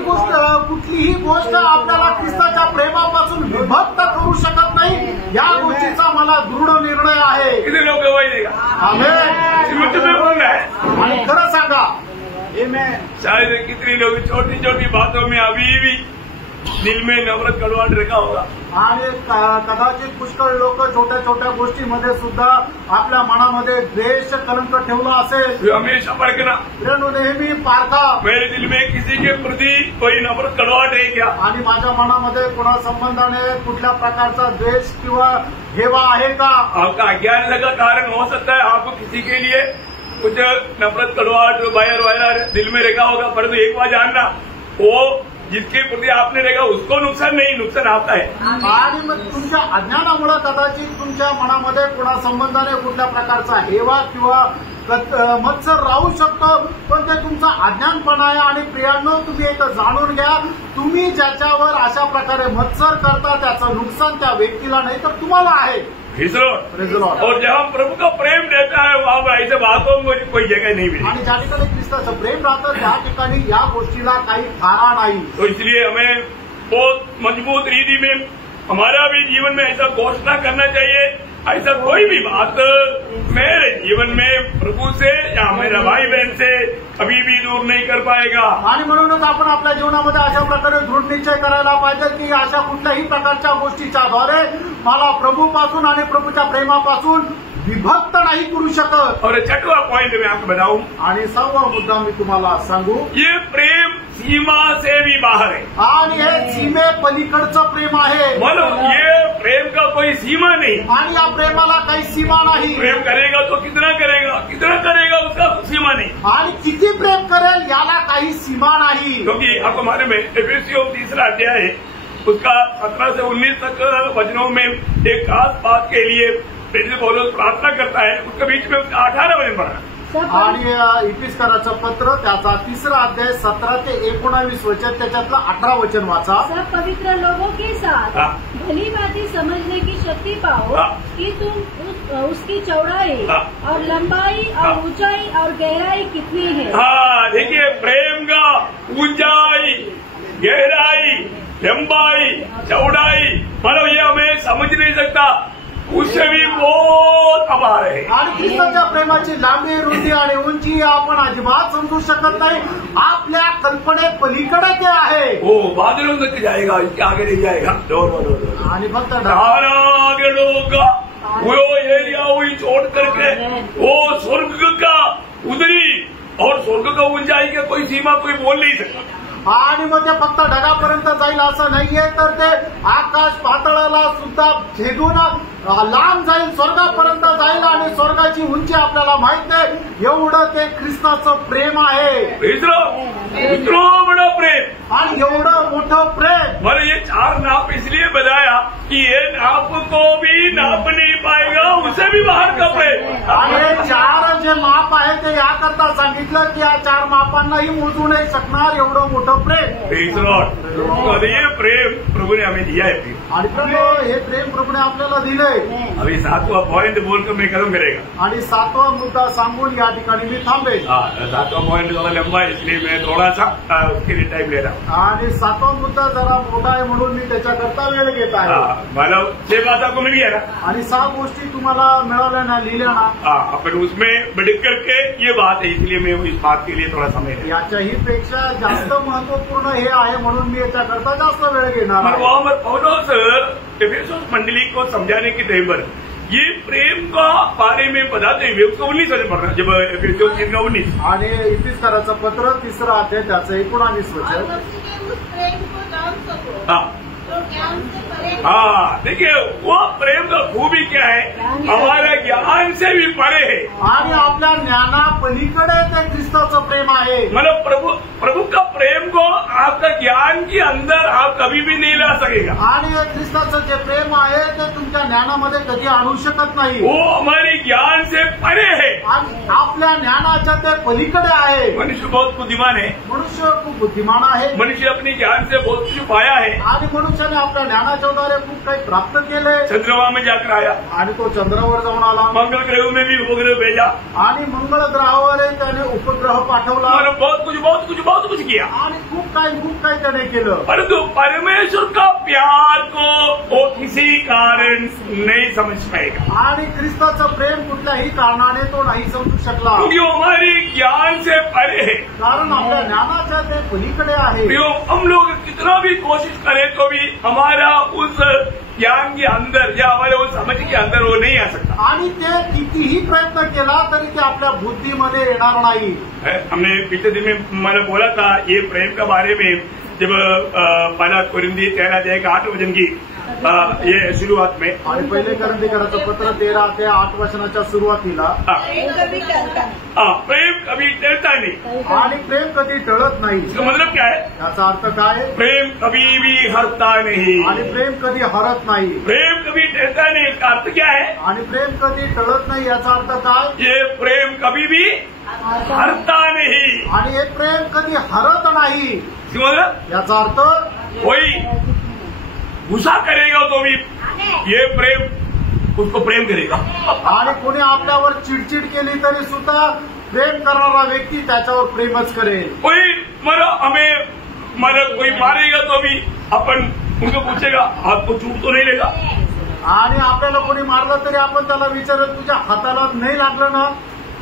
गोष्ट आपल्याला ख्रिस्ताच्या प्रेमापासून विभक्त करू शकत नाही, या गोष्टीचा मला दृढ निर्णय आहे. कितने लोग गवाही देगा? आमेन. मुझ में बोल रहा है. आणि खरं सांगा, शायद कितनी लोग छोटी छोटी बातों में अभी भी दिल में नफरत कड़वाहट रखा होगा. आणि कदाचित पुष्कळ लोक छोट्या छोट्या गोष्टीमध्ये सुद्धा आपल्या मनामध्ये द्वेष कलंक ठेवला असेल. हमेशा परखना, प्रेरणू नेहमी पारखा, मेरे दिल में किसी के प्रति कोई नफरत कड़वाहट है क्या? आणि माझ्या मनामध्ये कोणा संबंधाने कुठल्या प्रकारचा द्वेष किंवा हेवा आहे का? आपका अज्ञान का कारण हो सकता है. आपको किसी के लिए कुछ नफरत कड़वाहट वायर दिल में रखा होगा, परंतु एक बार जानना, वो जिसके प्रति आपने देखा उसको नुकसान नहीं, नुकसान आपका है. आणि मग तुमच्या अज्ञानामुळे कदाचित तुमच्या मनामध्ये कोणा संबंधाने कुठल्या प्रकारचा हेवा किंवा मत्सर राहू शकतो, पण ते तुमचा अज्ञानपणा आहे. आणि प्रियांनो, तुम्ही एक जाणून घ्या तुम्ही ज्याच्यावर अशा प्रकारे मत्सर करता त्याचं नुकसान त्या व्यक्तीला नाही तर तुम्हाला आहे. और जब हम प्रभु का प्रेम देता है वहां ऐसे बातों में कोई जगह नहीं मिली. आणि ज्या ठिकाणी ख्रिस्ताचं प्रेम राहतं त्या ठिकाणी या गोष्टीला काही थारा नाही. तो इसलिए हमें बहुत मजबूत रीति में हमारा भी जीवन में ऐसा घोषणा करना चाहिए. ऐसा कोई भी बात मेरे जीवन में प्रभु से या मेरा भाई बहन से कभी भी दूर नहीं कर पाएगा. आणि म्हणूनच आपण आपल्या जीवनामध्ये अशा प्रकारे दृढ निश्चय करायला पाहिजे की अशा कुठल्याही प्रकारच्या गोष्टीच्या द्वारे मला प्रभूपासून आणि प्रभूच्या प्रेमापासून विभक्त नाही करू शकत. और 6वां पॉइंट मैं आपको बताऊं. आणि 6वा मुद्दा मी तुम्हाला सांगू. ये प्रेम सीमा से भी बाहर है. आणि हे सीमे पलीकडचं प्रेम आहे. मतलब ये प्रेम का कोई सीमा नहीं. आणि या प्रेमाला काही सीमा नाही. प्रेम करेगा तो कितना करेगा उसका सीमा नहीं. आणि किती प्रेम करेल याला काही सीमा नाही. क्योंकि आपको मालूम है एफेसियों 3 अध्याय है उसका 17 से 19 तक वचनों में एक खास बात के लिए पौलुस प्रार्थना करता है. उसके बीच में उसका 18 वचन पढ़ा. आणि इफिसकराचं पत्र त्याचा 3 अध्याय 17 ते 19 वचन त्याच्यातलं 18 वचन वाचा. सब पवित्र लोगों के साथ भली भांति समझने की शक्ति पाओ कि तुम उसकी चौड़ाई और लंबाई और ऊंचाई और गहराई कितनी है. हाँ देखिए प्रेम का ऊंचाई गहराई लंबाई चौड़ाई मतलब ये हमें समझ नहीं सकता. उससे भी बहुत अपार है. आणि ख्रिस्ताच्या प्रेमाची लांबी रुंदी आणि उंची आपण अजिबात समजू शकत नाही. आपल्या कल्पने पलीकडे ते आहे. वो बादलों तक जाएगा इसके आगे नहीं जाएगा. आणि फक्त आगे लोग वो एरिया वही छोड़ करके वो स्वर्ग का उतरी और स्वर्ग का ऊंचाई के कोई सीमा कोई बोल नहीं सकता. आणि मग ते फक्त ढगापर्यंत जाईल असं नाहीये तर ते आकाश पातळाला सुद्धा छेदून लांब जाईल स्वर्गापर्यंत जाईल. आणि स्वर्गाची उंची आपल्याला माहित नाही एवढं ते ख्रिस्ताचं प्रेम आहे. इतना बड़ा प्रेम आणि एवढं मोठं प्रेम. मैंने ये 4 नाप इसलिए बताया कि ये नाप को भी नाप नहीं पाएगा उससे भी बाहर का प्रेम. आणि 4 जे माप आहे ते याकरता सांगितलं की या 4 मापांनाही मोजू नाही शकणार एवढं मोठं प्रेम. ये प्रेम प्रभु ने हमें दिया है. आणि प्रभू हे प्रेम प्रभूने आपल्याला दिलंय. अभी 7वां पॉइंट बोलकर मैं खत्म करेगा. आणि 7वा मुद्दा सांगून या ठिकाणी मी थांबेल. 7वां पॉइंट थोड़ा लंबा है इसलिए मैं थोड़ा सा उसके लिए टाइम ले रहा हूँ. आणि 7वा मुद्दा जरा मोठा आहे म्हणून मी त्याच्याकरता वेळ घेत आहे. मतलब 6 बात आपको मिल गया ना. आणि 6 गोष्टी तुम्हाला मिळाल्या ना लिहिल्या ना. अपन उसमें बढ़ करके ये बात है इसलिए मैं इस बात के लिए थोड़ा समय है. याच्याही पेक्षा जास्त महत्वपूर्ण हे आहे म्हणून मी याच्याकरता जास्त वेळ घेणार. वहां पर पौलुस एफेसुस मंडली को समझाने के टाइम पर ये प्रेम का बारे में बताते हुए उसको 19 वचन पढ़ना. जब एफेसियों 3:19 आणि इफिसकराचं पत्र 3 अध्याय त्याचं 19 वचन. हाँ देखिए वो प्रेम का खूबी क्या है हमारे ज्ञान से भी परे है. आणि आपल्या ज्ञाना पलीकडे ते ख्रिस्ताचं प्रेम आहे. मतलब प्रभु का प्रेम को आपका ज्ञान के अंदर आप कभी भी नहीं ला सकेगा. आणि ख्रिस्ताचं जे प्रेम आहे ते तुमच्या ज्ञानामध्ये कधी आणू शकत नाही. वो हमारे ज्ञान से परे है. आपल्या ज्ञानाच्या ते पलीकडे आहे. मनुष्य बहुत बुद्धिमान है. मनुष्य खूप बुद्धिमान आहे. मनुष्य अपने ज्ञान से बहुत कुछ पाया है. आणि मनुष्याने आपल्या ज्ञानाच्या द्वारे खूप काही प्राप्त केले. चंद्रमा में जाकर आया आणि तो चंद्रावर जाऊन आला. मंगल ग्रह में भी उपग्रह भेजा आणि मंगळ ग्रहावर त्याने उपग्रह पाठवला. और बहुत कुछ किया. आणि खूप काही त्याने केलं. परंतु परमेश्वर का प्यार को वो किसी कारण नहीं समझ पाएगा. आणि ख्रिस्ताचं प्रेम कुठल्याही कारणाने तो नाही समजू शकला. क्योंकि हमारी ज्ञान से परे है. कारण आपल्या ज्ञानाच्या ते पलीकडे आहे. हम लोग कितना भी कोशिश करें तो भी हमारा उस ज्ञान के अंदर या हमारे उस समझ के अंदर वो नहीं आ सकता. आणि ते कितीही प्रयत्न केला तरी ते आपल्या बुद्धीमध्ये येणार नाही. हमने पिछले दिन में मैंने बोला था ये प्रेम के बारे में जब पहला कोरिन्थी 13 अध्याय का 8 वचन की ये शुरुआत में. आणि पहिले कोरिन्थीकराचं पत्र 13 ते 8 वचनाच्या सुरुवातीला प्रेम कभी टळता नहीं. आणि प्रेम कधी टळत नाही. इसका मतलब क्या है. याचा अर्थ काय. प्रेम कभी भी हरता नहीं. आणि प्रेम कधी हरत नाही. प्रेम कभी टळता नहीं इसका अर्थ क्या है. आणि प्रेम कधी टळत नाही याचा अर्थ काय. ये प्रेम कभी भी हरता नहीं. आणि हे प्रेम कधी हरत नाही. याचा अर्थ कोई गुस्सा करेगा तो भी ये प्रेम उसको प्रेम करेगा. आणि कोणी आपल्यावर चिडचिड केली तरी सुद्धा प्रेम करणारा व्यक्ती त्याच्यावर प्रेमच करेल. कोई कोई मारेगा तो भी अपन उनको पूछेगा आपको चोट तो नहीं लेगा. आणि आपल्याला कोणी मारलं तरी आपण त्याला विचारत तुझ्या हाताला नाही लागलं ना.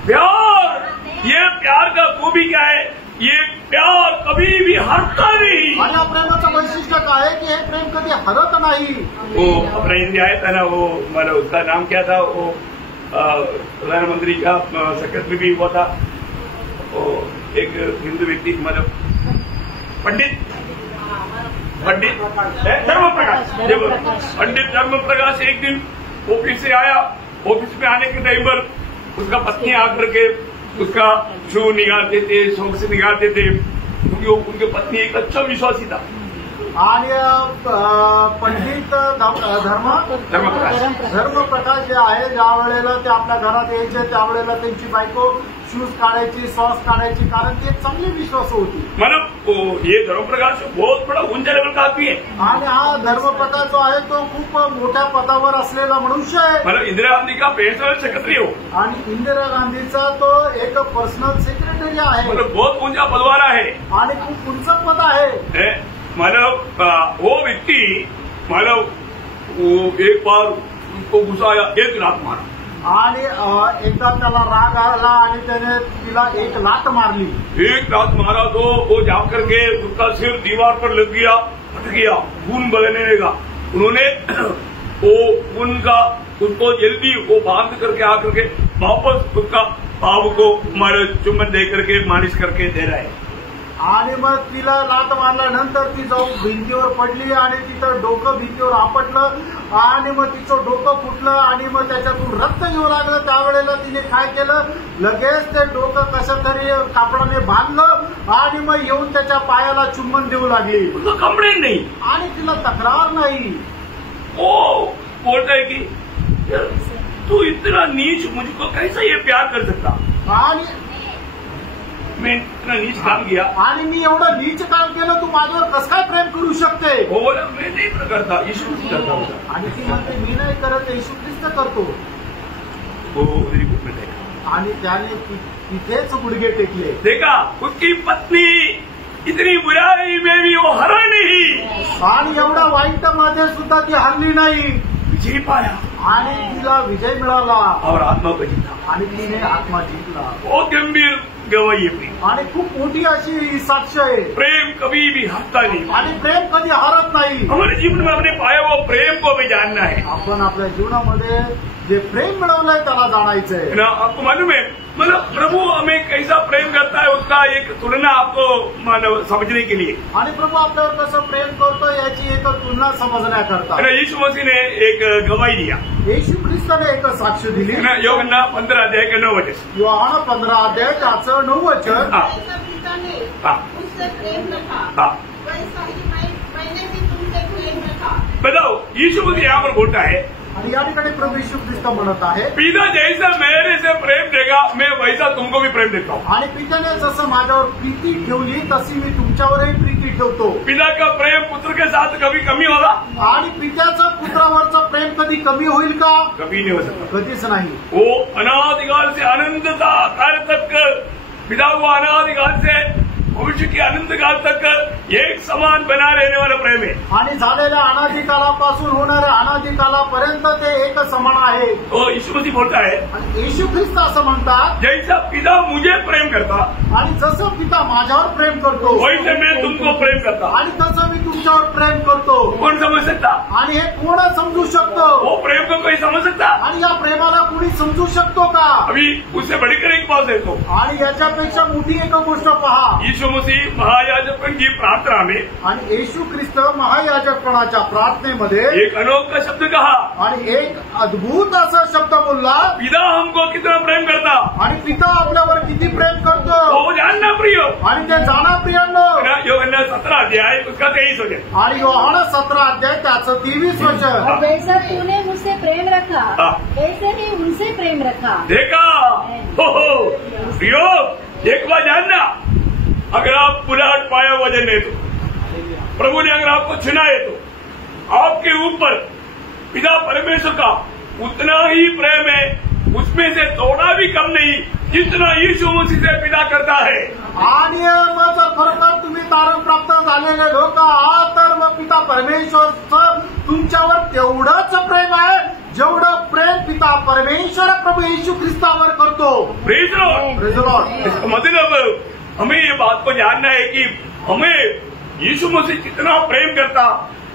प्यार, ये प्यार का खूबी क्या है? ये प्यार कभी भी हारता नहीं. आणि या प्रेमाचं वैशिष्ट्य काय आहे की हे प्रेम कधी हरत नाही. वो अपना हिंदी आया था ना, वो मतलब उसका नाम क्या था, वो प्रधानमंत्री का सेक्रेटरी भी हुआ था, वो एक हिंदू व्यक्ति, मतलब पंडित धर्म प्रकाश. पंडित धर्म प्रकाश एक दिन ऑफिस से आया. ऑफिस में आने के टाइम पर उसका पत्नी आकर के उसका शू निकालते थे, शौक से निकालते थे, क्योंकि उनके पत्नी एक अच्छा विश्वासी था. आणि पंडित धर्मप्रकाश जे आहे, ज्या वेळेला ते आपल्या घरात यायचे त्यावेळेला त्यांची बायको शूज काढायची, सॉस काढायची, कारण ती एक चांगली विश्वास होती. मतलब ये धर्मप्रकाश बहुत बड़ा ऊंचा लेवल का आदमी है. आणि हा धर्मप्रकाश जो आहे तो खूप मोठ्या पदावर असलेला मनुष्य आहे. मतलब इंदिरा गांधी का पर्सनल सेक्रेटरी हो. आणि इंदिरा गांधीचा तो एक पर्सनल सेक्रेटरी आहे. मतलब बहुत ऊंचा पदवारा है आणि खूप उंच पद आहे. मतलब वो व्यक्ति, मतलब वो एक बार उसको गुस्सा आया, एक लात मारा. आणि एकदा त्याला राग आला आणि त्याने तिला एक लात मारली. एक लात मारा तो वो जाकर के उसका सिर दीवार पर लग गया, फट गया, खून बहने लगा. उन्होंने वो उनका उसको जल्दी वो बांध करके आकर के वापस उसका पाव को हमारे चुम्बन दे करके मालिश करके दे रहा है. आणि मग तिला लात मारल्यानंतर ती जाऊन भिंतीवर पडली आणि तिचं डोकं भिंतीवर आपटलं आणि मग तिचं डोकं फुटलं आणि मग त्याच्यातून रक्त येऊ लागलं. त्यावेळेला तिने काय केलं, लगेच ते डोकं कसं तरी कापडाने बांधलं आणि मग येऊन त्याच्या पायाला चुंबन देऊ लागली. कंप्लेंट नाही आणि तिला तक्रार नाही. वो बोलता है कि तू इतना नीच मुझको कैसा ये प्यार कर सकता. आणि मैं इतना नीच काम किया आणि मी एवढं नीच काम केलं, तू माझ्यावर कसं काय प्रेम करू शकते. वो बोला मैं नहीं करता, यीशु मसीह करता होता. आणि ती म्हणते मी नाही करत, येशू ख्रिस्त करतो. वो उधर ही घुटने टेका आणि त्याने तिथेच गुडघे टेकले. देखा उसकी पत्नी इतनी बुराई में भी वो हरा नहीं. आणि एवढा वाईट मध्ये सुद्धा ती हरली नाही. विजय पाया आणि तिला विजय मिळाला और आत्मा को जीता. आणि तिने आत्मा जिंकला. बहुत गंभीर गवाही है प्रेम. आणि खूप मोठी अशी ही साक्ष आहे. प्रेम कभी भी हारता नहीं. आणि प्रेम कधी हरत नाही. हमारे जीवन में हमने पाया वो प्रेम को हमें जानना है. आपण आपल्या जीवनामध्ये जे प्रेम मिळवलंय त्याला जाणायचंय. ना आपको मालूम है, मतलब प्रभु हमें कैसा प्रेम करता है उसका एक तुलना आपको मतलब समझने के लिए. आणि प्रभू आपल्यावर कसं प्रेम करतो याची एक तुलना समजण्याकरता यीशु मसीह ने एक गवाही दिया. येशू ख्रिस्ताने एक साक्ष दिली. यूहन्ना 15 अध्याय के 9 वचन. योहाना 15 अध्याय त्याचं 9 वचन. जैसा पिता ने मुझसे प्रेम रखा, वैसा ही मैंने भी तुमसे प्रेम रखा. बताओ, यीशु मसीह यहाँ पर बोलता है, आणि या ठिकाणी प्रभू येशू ख्रिस्त म्हणत आहे, पिता जैसा मेरे से प्रेम देगा मैं वैसा तुमको भी प्रेम देता हूँ. आणि पित्याने जसं माझ्यावर प्रीती ठेवली तशी मी तुमच्यावरही प्रीती ठेवतो. पिता का प्रेम पुत्र के साथ कभी कमी होगा? आणि पित्याचं पुत्रावरचं प्रेम कधी कमी होईल का? कभी नहीं हो सकता. कधीच नाही. वो अनादिकाल से अनंत काल तक पिता हुआ, अनादिकाल से भविष्य के अनंत काल तक एक समान बना रहने वाला प्रेम है. आणि झालेल्या अनादिकालापासून होणाऱ्या अनादिकालापर्यंत ते एक समान आहे. तो यीशु मसीह बोलता है, आणि येशू ख्रिस्त असं म्हणतात, जैसा पिता मुझे प्रेम करता आणि जसं पिता माझ्यावर प्रेम करतो वैसे मैं तुमको प्रेम करता. आणि तसं मी तुमच्यावर प्रेम करतो. कौन समझ सकता? आणि हे कोण समजू शकतो? वो प्रेम को कोई समझ सकता? आणि या प्रेमाला कोणी समजू शकतो का? अभी उससे बढ़कर एक बात देखो. आणि याच्यापेक्षा मोठी एक गोष्ट पहा. यीशु मसीह महायाजक की प्रार्थना में आणि येशू ख्रिस्त महायाजकपणाच्या प्रार्थनेमध्ये एक अनोखा शब्द कहा. आणि एक अद्भुत असा शब्द बोलला, पिता हमको कितना प्रेम करता. आणि पिता आपल्यावर किती प्रेम करतो वो जानना प्रिय. आणि ते जाणा प्रियांनो. यूहन्ना 17 अध्याय उसका 23 वचन. आणि योहाना 17 अध्याय त्याचं 23 वचन. और जैसा तूने मुझसे प्रेम रखा वैसे ही उनसे प्रेम रखा. देखा हो प्रियो, एक बार जानना, अगर आप बुलाहट पाया वजन नहीं तो प्रभु ने अगर आपको चुना है तो आपके ऊपर पिता परमेश्वर का उतना ही प्रेम है, उसमें से थोड़ा भी कम नहीं जितना यीशु मसीह से पिता करता है। आणि मग जर खरोखर तुम्ही तारण प्राप्त झालेले लोक आहात तर मग पिता परमेश्वरचं तुमच्यावर तेवढंच प्रेम आहे जेवढं प्रेम पिता परमेश्वर प्रभु यीशु ख्रिस्तावर करतो। Praise the Lord. Praise the Lord. इसका मतलब हमें ये बात को जानना है कि हमें यीशु मसीह कितना प्रेम करता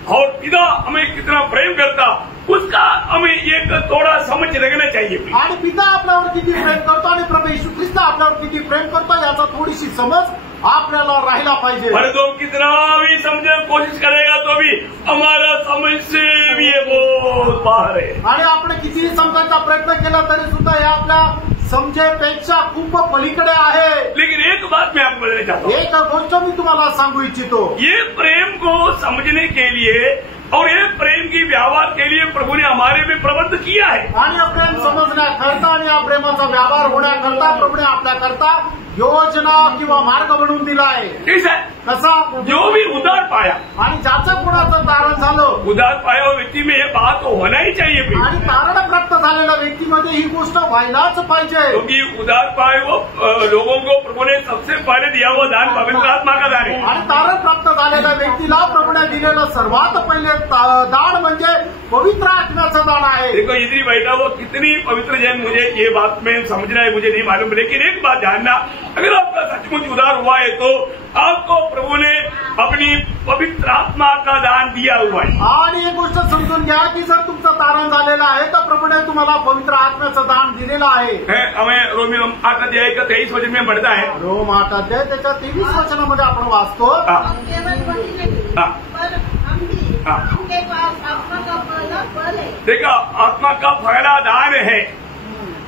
और पिता हमें कितना प्रेम करता, उसका हमें एक थोड़ा समझ रखना चाहिए। आणि पिता आपल्यावर किती प्रेम करतो आणि प्रभू येशू ख्रिस्त आपल्यावर किती प्रेम करतो याचा थोडीशी समज आपल्याला राहिला पाहिजे। पर तो कितना भी समझने की कोशिश करेगा तो भी हमारा समझ से भी ये बहुत बाहर है। आणि आपण कितीही समजायचा प्रयत्न केला तरी सुद्धा हे आपल्या समजेपेक्षा खूप पलीकडे आहे। लेकिन एक बात मैं आपको बोलना चाहता हूँ, एक गोष्ट मी तुम्हाला सांगू इच्छितो, ये प्रेम को समझने के लिए और ये प्रेम की व्यवहार के लिए प्रभु ने हमारे में प्रबंध किया है। आणि हा प्रेम समजण्याकरता आणि या प्रेमाचा व्यवहार होण्याकरता प्रभूने आपल्याकरता योजना किंवा मार्ग बनवून दिला आहे। कैसा? कसा? जो भी उधार पाया आणि ज्याचं कोणाचं तारण झालं, उधार पाया हुआ व्यक्ति में ये बात होना ही चाहिए भाई। आणि तारण प्राप्त झालेल्या व्यक्तीमध्ये ही गोष्ट व्हायलाच पाहिजे। क्योंकि उधार पाए हुए लोगों को प्रभु ने सबसे पहले दिया हुआ दान पवित्र आत्मा का दान है। आणि तारण प्राप्त झालेल्या व्यक्तीला प्रभूने दिलेलं सर्वात पहिले दान म्हणजे पवित्र आत्म्याचं दान आहे। देखो इधर बैठा वो कितनी पवित्र जैन, मुझे ये बात में समझना है, मुझे नहीं मालूम, लेकिन एक बात जानना, अगर आपका सचमुच उधार हुआ है तो आपको प्रभु ने अपनी पवित्र आत्मा का दान दिया हुआ है। आणि एक गोष्ट समजून घ्या की जर तुमचं तारण झालेलं आहे तर प्रभूने तुम्हाला पवित्र आत्म्याचं दान दिलेलं आहे। हमें रोमी 8 अध्याय का 23 वचन में बढ़ता है, रोम 8 अध्याय त्याच्या 23 वचनामध्ये आपण वाचतो, हम केवल वही नहीं पर हम भी उनके पास आत्मा का पहला फल है। देखा आत्मा का पहला दान है।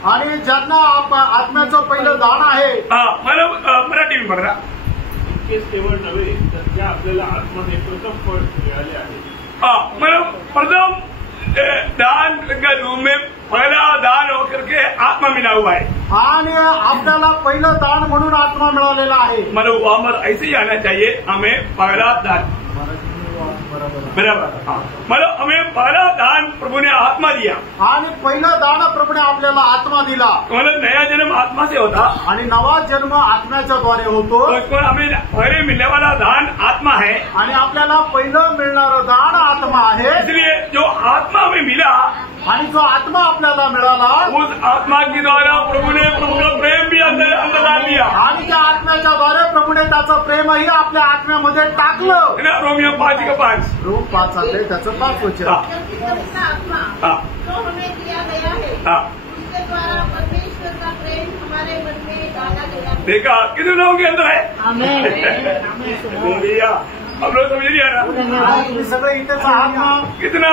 आणि ज्यांना आत्म्याचं पहिलं दान आहे, मतलब मराठी में पढ़ रहा, इतकेच केवळ नव्हे तर त्या आपल्याला आत्माने प्रथम फळ मिळाले आहे। मतलब प्रथम दान के रूप में पहला दान होकर के आत्मा मिला हुआ है। आणि आपल्याला पहिलं दान म्हणून आत्मा मिळालेला आहे। मतलब वहां पर ऐसे ही आना चाहिए, हमें पहला दान बराबर, मतलब हमें पहला दान प्रभु ने आत्मा दिया। आणि पहिलं दान प्रभूने आपल्याला आत्मा दिला। मतलब नया जन्म आत्मा से होता आणि नवा जन्म आत्म्याच्या द्वारे होतो। तो इसको हमें पहले मिलने वाला दान आत्मा है, आणि आपल्याला पहिलं मिळणारं दान आत्मा आहे। इसलिए जो आत्मा हमें मिला आणि जो आत्मा आपल्याला मिळाला उस आत्मा के द्वारा प्रभु ने प्रभु का प्रेम भी अंदर डाल दिया। आणि त्या आत्म्याच्या द्वारे प्रभूने त्याचं प्रेमही आपल्या आत्म्यामध्ये टाकलं। रोमियो 5:5 रोम 5 अध्याय त्याचं 5 वचन। क्योंकि पवित्र आत्मा जो हमें दिया गया है उसके द्वारा परमेश्वर का प्रेम हमारे मन में डाला गया। देखा कितने लोगों के अंदर है? आमेन। भैया हम लोग समझ नहीं आ रहा तुम्ही सगळे इथेच आहात ना? कितना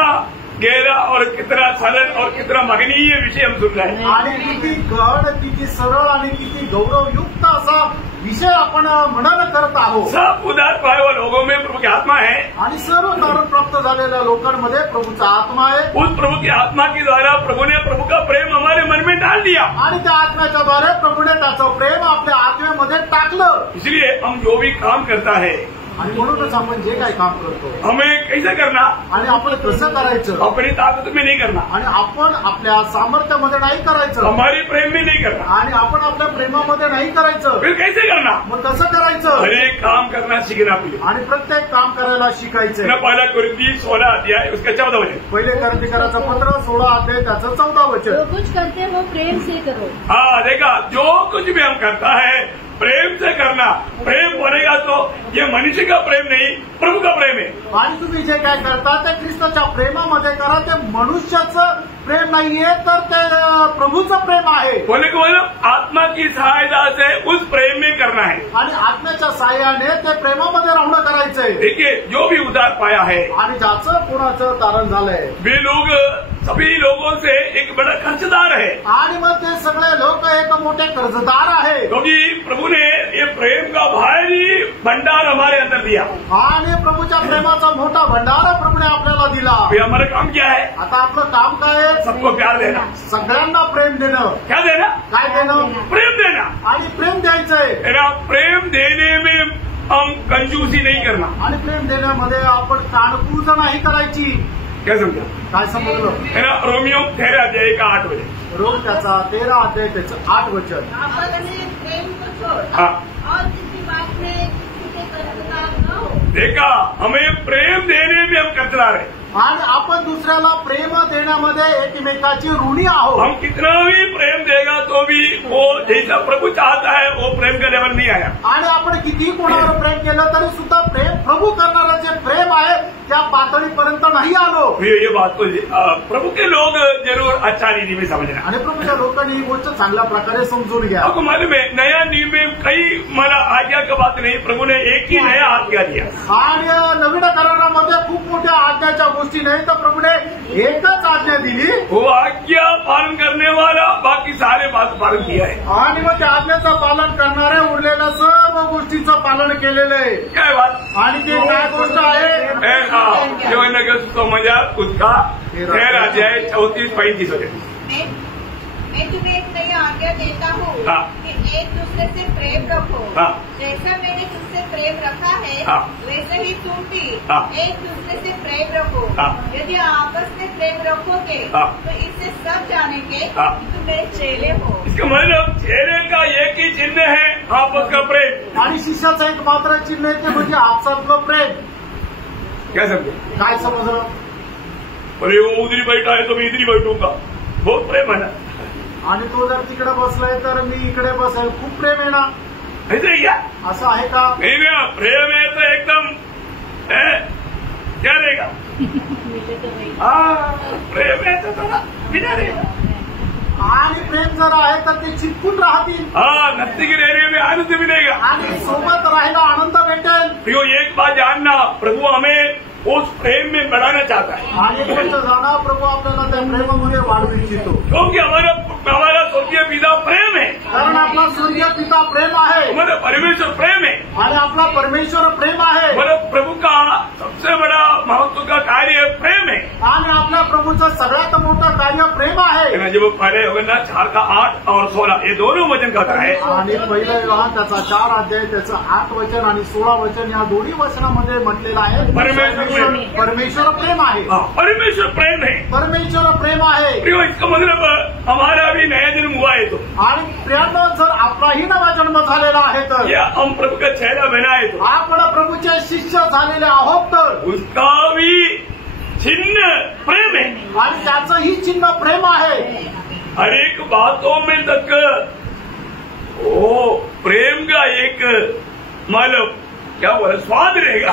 गहरा और कितना सरल और कितना महनीय विषय हम सुन रहे हैं। आणि किती गहन, किती सरळ आणि किती गौरवयुक्त असा विषय आपण मनन करत आहोत। सब उधार पाए हुए लोगों में प्रभु की आत्मा है, आणि सर्व तारण प्राप्त झालेल्या लोकांमध्ये प्रभूचा आत्मा आहे। उस प्रभु की आत्मा के द्वारा प्रभु ने प्रभु का प्रेम हमारे मन में डाल दिया। आणि त्या आत्म्याच्या द्वारे प्रभूने त्याचं प्रेम आपल्या आत्म्यामध्ये टाकलं। इसलिए हम जो भी काम करता है आणि म्हणूनच आपण जे काही काम करतो हमें कैसे करना, आणि आपण कसं करायचं, अपनी ताकत में नहीं करना, आणि आपण आपल्या सामर्थ्यामध्ये नाही करायचं, हमारे प्रेम में नहीं करना, आणि आपण आपल्या प्रेमामध्ये नाही करायचं। फिर कैसे करना? मग कसं करायचं? हर एक काम करना सीखना पड़ेगा। आणि प्रत्येक काम करायला शिकायचंय। पहला कुरिन्थी 16 अध्याय उसका 14 वचन। पहिले करंदीकराचं पत्र 16 अध्याय त्याचं 14 जो वचन। कुछ करते हो प्रेम से करो। हाँ देखा, जो कुछ भी हम करता है प्रेम से करना। प्रेम बनेगा तो ये मनुष्य का प्रेम नहीं, प्रभु का प्रेम है। आणि तुम्ही जे काय करता ते ख्रिस्ताच्या प्रेमामध्ये करा। ते मनुष्याचं प्रेम नाहीये तर ते प्रभूचं प्रेम आहे। बोले को मतलब आत्मा की सहायता से उस प्रेम में करना है। आणि आत्म्याच्या साह्याने ते प्रेमामध्ये राहणं करायचंय। देखिए जो भी उधार पाया है, आणि ज्याचं कोणाचं तारण झालंय, वे लोग सभी लोगों से एक बड़ा कर्जदार है। आणि मग ते सगळे लोक एक मोठे कर्जदार आहे। क्योंकि प्रभु ने ये प्रेम का भारी भंडार हमारे अंदर दिया। आणि प्रभूच्या प्रेमाचा मोठा भंडार प्रभूने आपल्याला दिला। फिर हमारा काम क्या है? आता आपलं काम काय आहे? सबको प्यार देना। सगळ्यांना प्रेम देणं। क्या देना? काय देणं? प्रेम देना। आणि प्रेम द्यायचंय। प्रेम देने में हम कंजूसी नहीं करना। आणि प्रेम देण्यामध्ये आपण कानकूज नाही करायची। क्या समझा? काय समजलं? है ना? रोमियो 13 अध्याय का 8 वचन, रोम त्याचा 13 अध्याय त्याचं 8 वचन। आपस में प्रेम को छोड़ हाँ और किसी बात में किसी के कर्तव्य न हो। देखा, हमें प्रेम देने में हम कतरा रहे, आणि आपण दुसऱ्याला प्रेम देण्यामध्ये एकमेकाची ऋणी आहोत। हम कितना भी प्रेम देगा तो भी वो जैसा प्रभु चाहता है वो प्रेम का लेवल नहीं आया। आणि आपण किती कोणावर प्रेम केलं तरी सुद्धा प्रेम प्रभू करणारं जे प्रेम आहे त्या पातळीपर्यंत नाही आलो। ये बात को प्रभु के लोग जरूर अच्छा रीति में समझना। आणि प्रभूच्या लोकांनी ही गोष्ट चांगल्या प्रकारे समजून घ्या। आपको मालूम है, नया नियम में कई मला आज्ञा का बात नहीं, प्रभु ने एक ही नया आज्ञा दिया। आणि नवीन करारामध्ये खूप मोठ्या आज्ञाच्या गोष्टी नाही तर प्रभूने एकच आज्ञा दिली। वो आज्ञा पालन करने वाला बाकी सारे बात पालन किया है। आणि मग त्या आज्ञेचं पालन करणारे उरलेल्या सर्व गोष्टीचं पालन केलेलं आहे। क्या बात? आणि ते काय गोष्ट आहे? जो नगर समझा उसका 13 अध्याय 34-35 वचन। मैं तुम्हें एक नई आज्ञा देता हूँ हाँ। कि एक दूसरे से प्रेम रखो। हाँ। जैसा मैंने तुमसे प्रेम रखा है हाँ। वैसे ही तुम भी हाँ। एक दूसरे से प्रेम रखो। हाँ। यदि आपस में प्रेम रखोगे हाँ। तो इससे सब जानेंगे हाँ। कि तुम मेरे चेले हो। इसका मतलब चेहरे का एक ही चिन्ह है, आपस का प्रेम। आणि शिष्याचं एक मात्र चिन्ह आहे ते म्हणजे आपसातलं प्रेम। क्या समझे? काय समजलं? अरे वो उधरी बैठा है तो मैं इधरी बैठूंगा, बहुत प्रेम है ना। आणि तो जर तिकडे बसलाय तर मी इकडे बसेल, खूप प्रेम आहे ना? ऐसे ही क्या? असं आहे का? नहीं ना, प्रेम है तो एकदम क्या रहेगा? हाँ, प्रेम है तो थोड़ा बिना रहेगा। आणि प्रेम जर आहे तर ते चिपकून राहतील हाँ, नजदीक रहने में आनंद मिलेगा। आणि सोबत राहायला आनंद भेटेल। प्रियो, एक बात जानना, प्रभु हमें उस प्रेम में बढ़ाना चाहता है, आणि गोष्ट जाणा, प्रभू आपल्याला त्या प्रेमामध्ये वाढवू इच्छितो। क्योंकि हमारा स्वर्गीय पिता प्रेम है, कारण आपला स्वर्गीय पिता प्रेम आहे हमारा परमेश्वर प्रेम है, आणि आपला परमेश्वर प्रेम आहे हमारा प्रभु का सबसे बड़ा महत्व का कार्य प्रेम है। आणि आपल्या प्रभूचं सगळ्यात मोठं कार्य प्रेम आहे। जब पहले होगा ना 4 का 8 और 16 ये दोनों वचन कहता है। आणि पहिलं विवाह त्याचा 4 अध्याय त्याचं 8 वचन आणि 16 वचन या दोन्ही वचनामध्ये म्हटलेलं आहे परमेश्वर प्रेम आहे। परमेश्वर प्रेम है, परमेश्वर प्रेम आहे। प्रियो, इसका मतलब हमारा भी नया जन्म हुआ है तो, आणि प्रियांनो, जर आपलाही नवा जन्म झालेला आहे तर, या हम प्रभु का चेहरा बना है तो, आपण प्रभूचे शिष्य झालेले आहोत तर, उसका भी चिन्ह प्रेम है आणि त्याचंही चिन्ह प्रेम आहे। हर एक बातों में तक वो प्रेम का एक मतलब क्या बोला स्वाद रहेगा।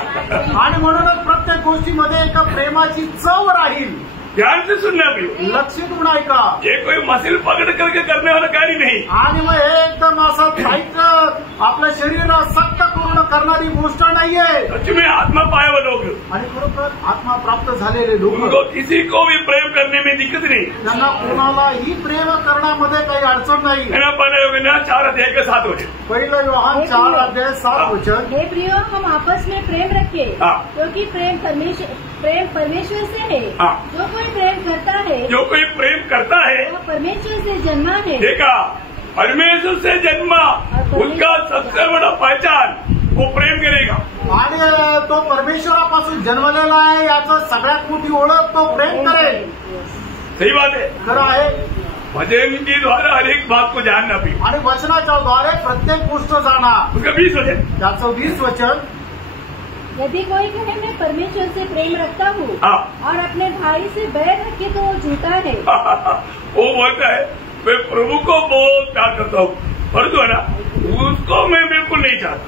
आणि म्हणूनच प्रत्येक गोष्टीमध्ये एका प्रेमाची चव राहील। ध्यान से सुनना प्रियो, लक्षित होऊन ऐका। ये कोई मसिल पकड़ करके करने वाला कार्य नहीं। आणि मग हे एकदम असं टाईट आपल्या शरीराला सक्त पूर्ण करणारी गोष्ट नाहीये। सच में आत्मा पाए हुए लोग, आणि खरोखर आत्मा प्राप्त झालेले लोक, उनको किसी को भी प्रेम करने में दिक्कत नहीं। त्यांना कोणालाही प्रेम करण्यामध्ये काही अडचण नाही। है ना? पहले होगा ना 4 अध्याय के 7 वचन। पहिलं योहान 4 अध्याय 7 वचन। हे प्रियो, हम आपस में प्रेम रखें, हाँ। क्योंकि प्रेम परमेश्वर से है। हाँ। जो कोई प्रेम करता है जो कोई प्रेम करता है, वो परमेश्वर से जन्मा है। देखा, परमेश्वर से जन्मा, उसका सबसे बड़ा पहचान वो प्रेम करेगा। आणि तो परमेश्वरापासून जन्मलेला आहे याचं सगळ्यात मोठी ओळख तो प्रेम करेल। सही बात है। खरं आहे। भजन के द्वारा हर एक बात को जानना भी, आणि वचनाच्या द्वारे प्रत्येक गोष्ट जाणा। उसका 20 वचन, त्याचं 20 वचन। यदि कोई कहे मैं परमेश्वर से प्रेम रखता हूँ हाँ। और अपने भाई से बैर रखे तो वो झूठा है। वो बोलता है मैं प्रभु को बहुत प्यार करता हूँ, परंतु है ना उसको मैं बिल्कुल नहीं चाहता।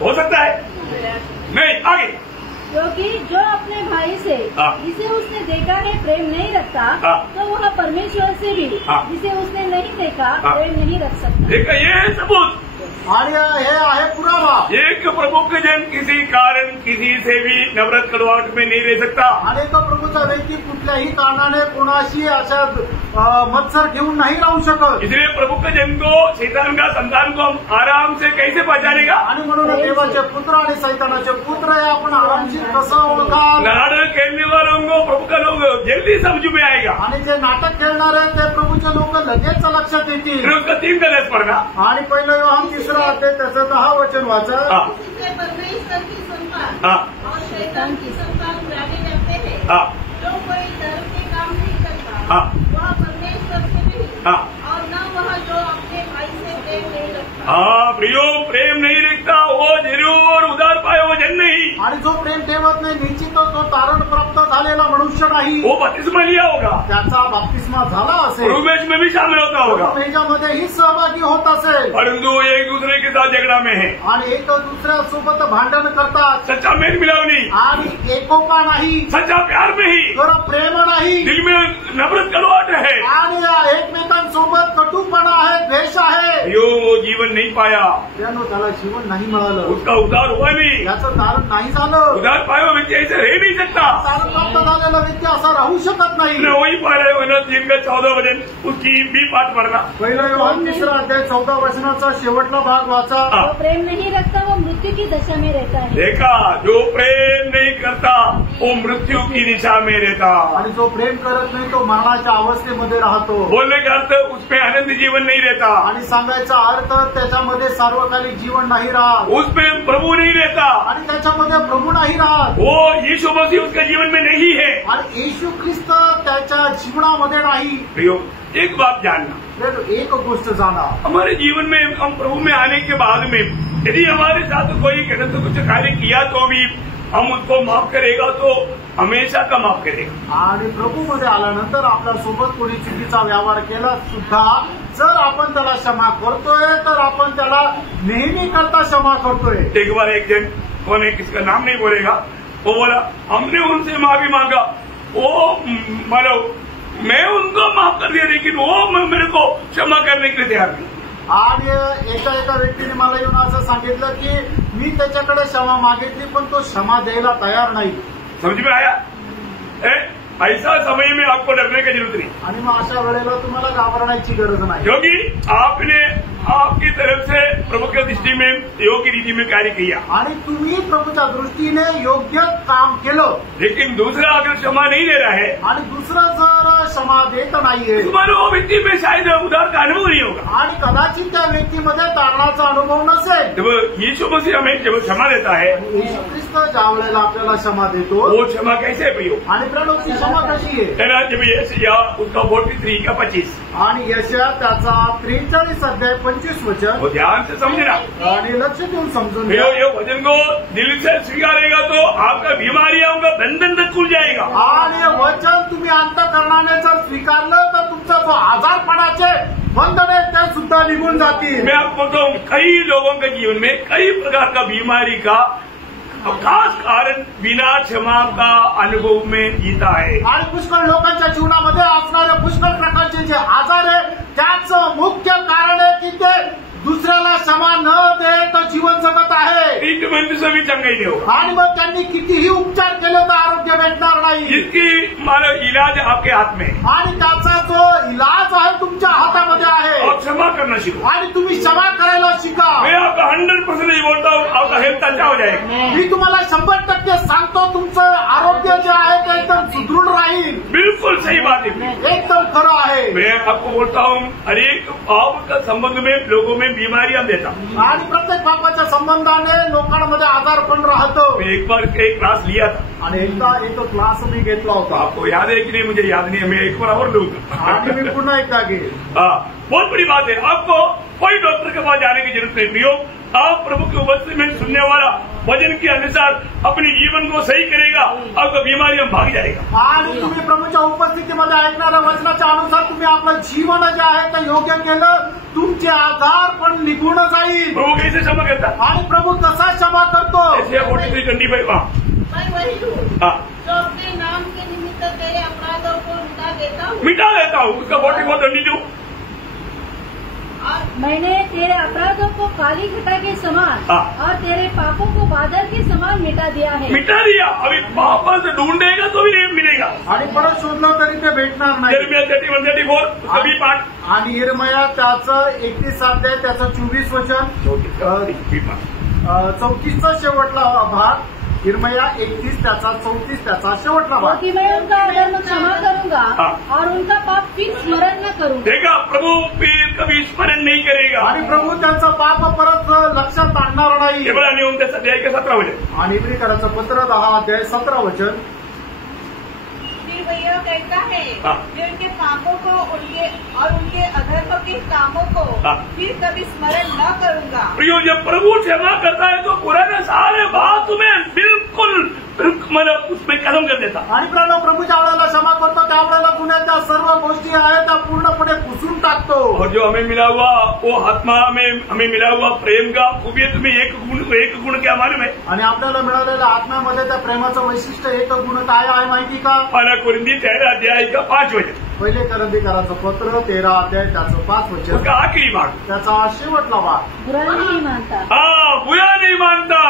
हो सकता है नहीं। आगे, क्योंकि जो अपने भाई से हाँ। जिसे उसने देखा है प्रेम नहीं रखता, हाँ। तो वह परमेश्वर से भी हाँ। जिसे उसने नहीं देखा हाँ। प्रेम नहीं रख सकता। देखा, ये है सबूत। आणि हे आहे पुरावा। एक प्रभु के जन किसी कारण किसी से भी नफरत कड़वाहट में नहीं रह सकता। आणि तो प्रभूचा व्यक्ती कुठल्याही कारणाने कोणाशी अशा मत्सर घेऊन नाही राहू शकत। इसलिए प्रभु के जन को, शैतान का संतान को हम आराम से कैसे पहचानेगा? आणि म्हणून देवाचे पुत्र आणि सैतानाचे पुत्र हे आपण आरामशीर कसं ओळखाल? नाटक खेलने वालों को प्रभु का लोग जल्दी समझ में आएगा। आणि जे नाटक खेळणार आहेत ते प्रभूचे लोक लगेच लक्षात येतील। फिर उसका 3 का लेस पढ़ना। आणि पहिलं योहान 3 अध्याय त्याचं 10 वचन वाचा। परमेश्वर की संतान हाँ। और शैतान की संतान जाने जाते हैं। हाँ। जो कोई धर्म के काम नहीं करता हाँ। वह परमेश्वर से नहीं हाँ। और न वह जो अपने भाई से प्रेम नहीं रखता। हाँ प्रियो, प्रेम नहीं रखता वो जरूर उधार पाए वो जन नहीं। आणि जो प्रेम ठेवत नाही निश्चितच तो तारण प्राप्त झालेला मनुष्य नाही. वो बपतिस्मा लिया होगा, त्याचा बाप्तिस्मा झाला असेल, प्रवेश में भी शामिल होता होगा, ह्याच्यामध्येही सहभागी होत असेल, परंतु एक दूसरे के साथ झगड़ा में है, आणि एक दुसऱ्यासोबत भांडण करतात, सच्चा मेल मिलाव नहीं, आणि एकोपा नाही, सच्चा प्यार नहीं, खरं प्रेम नाही, दिल में नफरत कलवाट है, आणि एकमेकांसोबत कटुपणा आहे, द्वेष आहे. यो वो जीवन नहीं पाया, त्यानं त्याला जीवन नाही मिळालं, उसका उद्धार हुआ नहीं. याचं तारण नाही झालं. उद्धार पाया हुआ व्यक्ति ऐसे रह नहीं सकता. तारण प्राप्त झालेला व्यक्ती असा राहू शकत नाही. उसने वही पा रहे हो ना 3 का 14 वचन, उसकी बी पाठ पढ़ना. पहिला योहान 3 अध्याय 14 वचनाचा शेवटला भाग वाचा. जो प्रेम नहीं रखता वो मृत्यू की दशा में रहता है. देखा, जो प्रेम नहीं करता वो मृत्यु की दिशा में रहता. आणि जो प्रेम करत नाही तो मरणाच्या अवस्थेमध्ये राहतो. बोलने का अर्थ उसमें आनंद जीवन नहीं रहता, आणि सांगायचा अर्थ त्याच्यामध्ये सार्वकालिक जीवन नाही राहत, उसमें प्रभु नहीं रहता, आणि त्याच्यामध्ये प्रभू नाही राहत, वो यीशु मसीह उसके जीवन में नहीं है. आणि येशू ख्रिस्त त्याच्या जीवनामध्ये नाही. प्रियो, एक बात जानना, तर एक गोष्ट जाणा, हमारे जीवन में हम प्रभु में आने के बाद में यदि हमारे साथ कोई गलत कुछ कार्य किया तो भी हम उसको माफ करेगा तो हमेशा का माफ करेगा. आणि प्रभूमध्ये आल्यानंतर आपल्यासोबत कोणी चुकीचा व्यवहार केला सुद्धा जर आपण त्याला क्षमा करतोय तर आपण त्याला नेहमी करता क्षमा करतोय. एक बार एक जन, कौन है किसका नाम नहीं बोलेगा, वो बोला हमने उनसे माफी मांगा, वो मानो मैं उनको माफ कर दिया लेकिन वो मेरे को क्षमा करने के लिए तैयार नहीं. आणि एका व्यक्तीने मला येऊन असं सांगितलं की मी त्याच्याकडे क्षमा मागितली पण तो क्षमा द्यायला तयार नाही. समझ में आया? ऐसा समय में आपको डरने की जरूरत नहीं. आणि मग अशा वेळेला तुम्हाला घाबरण्याची गरज नाही, क्योंकि आपने आपकी तरफ से प्रभु की दृष्टि में योग्य रीति में कार्य किया. आणि तुम्ही प्रभूच्या दृष्टीने योग्य काम केलं. लेकिन दूसरा अगर क्षमा नहीं दे रहा है, आणि दुसरं जर क्षमा देत नाहीये, तुम्हारे वो व्यक्ति में शायद उधार का अनुभव नहीं होगा. आणि कदाचित त्या व्यक्तीमध्ये तारणाचा अनुभव नसेल. जब यीशु मसीह हमें जब क्षमा देता है, येशू ख्रिस्त ज्या वेळेला आपल्याला क्षमा देतो, वो क्षमा कैसे है प्रियो? आणि प्रणवची क्षमा कशी आहे? है जब यशाया उसका 43 का 25, आणि यशया त्याचा 43 अध्याय 25 वचन, वो ध्यान से समझना. आणि लक्ष देऊन समजून प्रियो, घ्या. ये वचन को दिल से स्वीकारेगा तो आपका बीमारियों का बंधन तक खुल जाएगा. आणि हे वचन तुम्ही अंतःकरणाने जर स्वीकारलं तर तुमचा जो आजारपणाचे बंधन आहे ते सुद्धा निघून जातील. मैं आपको बोलता हूँ, कई लोगों के जीवन में कई प्रकार का बीमारी का खास कारण बिना क्षमा का अनुभव में जीता है. आणि पुष्कळ लोकांच्या जीवनामध्ये असणारे पुष्कळ प्रकारचे जे आजार आहे त्याचं मुख्य कारण आहे की ते दुसऱ्याला क्षमा न देत जीवन जगत आहे. ट्रीटमेंट से भी चंगा ही नहीं होगा. आणि मग त्यांनी कितीही उपचार केले तर आरोग्य भेटणार नाही. इसकी मानो इलाज आपके हाथ में है. आणि त्याचा जो इलाज आहे तुमच्या हातामध्ये आहे. और क्षमा करना सीखो. आणि तुम्ही क्षमा करायला शिका. मैं आपका 100% बोलता हूँ, आपका हेल्थ अच्छा हो जाएगा. मी तुम्हाला 100% सांगतो तुमचं आरोग्य जे आहे ते एकदम सुदृढ राहील. बिल्कुल सही बात है. एकदम खरं आहे. मैं आपको बोलता हूँ, हर एक पाप का संबंध में लोगों में बीमारियां देता हूँ. आणि प्रत्येक पापाच्या संबंधाने लोकांमध्ये आजार पण राहतो. मैं एक बार एक क्लास लिया था. आणि एकदा एक क्लास मी घेतला होता. आपको याद है कि नहीं? मुझे याद नहीं है. मैं एक बार और लूंगा. आणि मी पुन्हा एकदा घेईन. बहुत बड़ी बात है. आपको कोई डॉक्टर के पास जाने की जरूरत नहीं. प्रियो, आप प्रभु की उपस्थिति में सुनने वाला वचन के अनुसार अपने जीवन को सही करेगा, आपका बीमारियां भाग जाएगा. आणि तुम्ही प्रभूच्या उपस्थितीमध्ये ऐकणाऱ्या वचनाच्या अनुसार तुम्ही आपलं जीवन जे आहे ते योग्य केलं, तुमचे आजार पण निघून जाईल. प्रभु कैसे क्षमा करता? आणि प्रभू कसा क्षमा करतो? ऐसे 43:25. मैं वही हूँ हाँ, जो अपने नाम के निमित्त तेरे अपराधों को मिटा देता हूँ. मिटा देता हूँ. उसका 44:22. मैंने तेरे अपराधों को काली घटा के समान हाँ। और तेरे पापों को बादल के समान मिटा दिया है. मिटा दिया. अभी वापस ढूंढेगा तो भी नहीं मिलेगा. आणि परत शोधलं तरी ते भेटणार नाही. यिर्मयाह 31:34 सभी पाठ. आणि यिर्मया त्याचं 31 अध्याय त्याचं 24 वचन, 34चा शेवटला भाग, यिर्मया 31 त्याचा 34 त्याचा शेवटला भाग. क्योंकि मैं उनका अधर्म क्षमा करूंगा हाँ। और उनका पाप फिर स्मरण न करूंगा. देखा, प्रभु फिर कभी स्मरण नहीं करेगा. आणि प्रभू त्यांचं पाप परत लक्षात आणणार नाही. ये बड़ा नियम त्याचा अध्याय का 17 वचन. आणि इब्रिकराचं पत्र 10 अध्याय 17 वचन. फिर वह यह कहता है हाँ। मैं उनके पापों को उनके अधर्म के कामों को हाँ। फिर कभी स्मरण न करूंगा. प्रियो, जब प्रभु क्षमा करता है तो पुराने सारे बात तुम्हें बिल्कुल मतलब उसमें खत्म कर देता. आणि प्रभूच्या वेळेला क्षमा करतो त्यावेळेला जुन्या त्या सर्व गोष्टी आहेत त्या पूर्णपणे पुसून टाकतो. और जो हमें मिला हुआ वो आत्मा हमें मिला हुआ प्रेम का खूबी तुम्हें एक गुण क्या मालूम है? आणि आपल्याला मिळालेल्या आत्म्यामध्ये त्या प्रेमाचं वैशिष्ट्य एक गुण काय आहे माहिती का? पहला कोरिन्थी 13 अध्याय का 5 वचन. पहिले करंदीकराचं पत्र 13 अध्याय त्याचं 5 वचन. उसका आखिरी भाग. त्याचा शेवटला भाग. बुरा नहीं मानता. हाँ, बुरा नहीं मानता.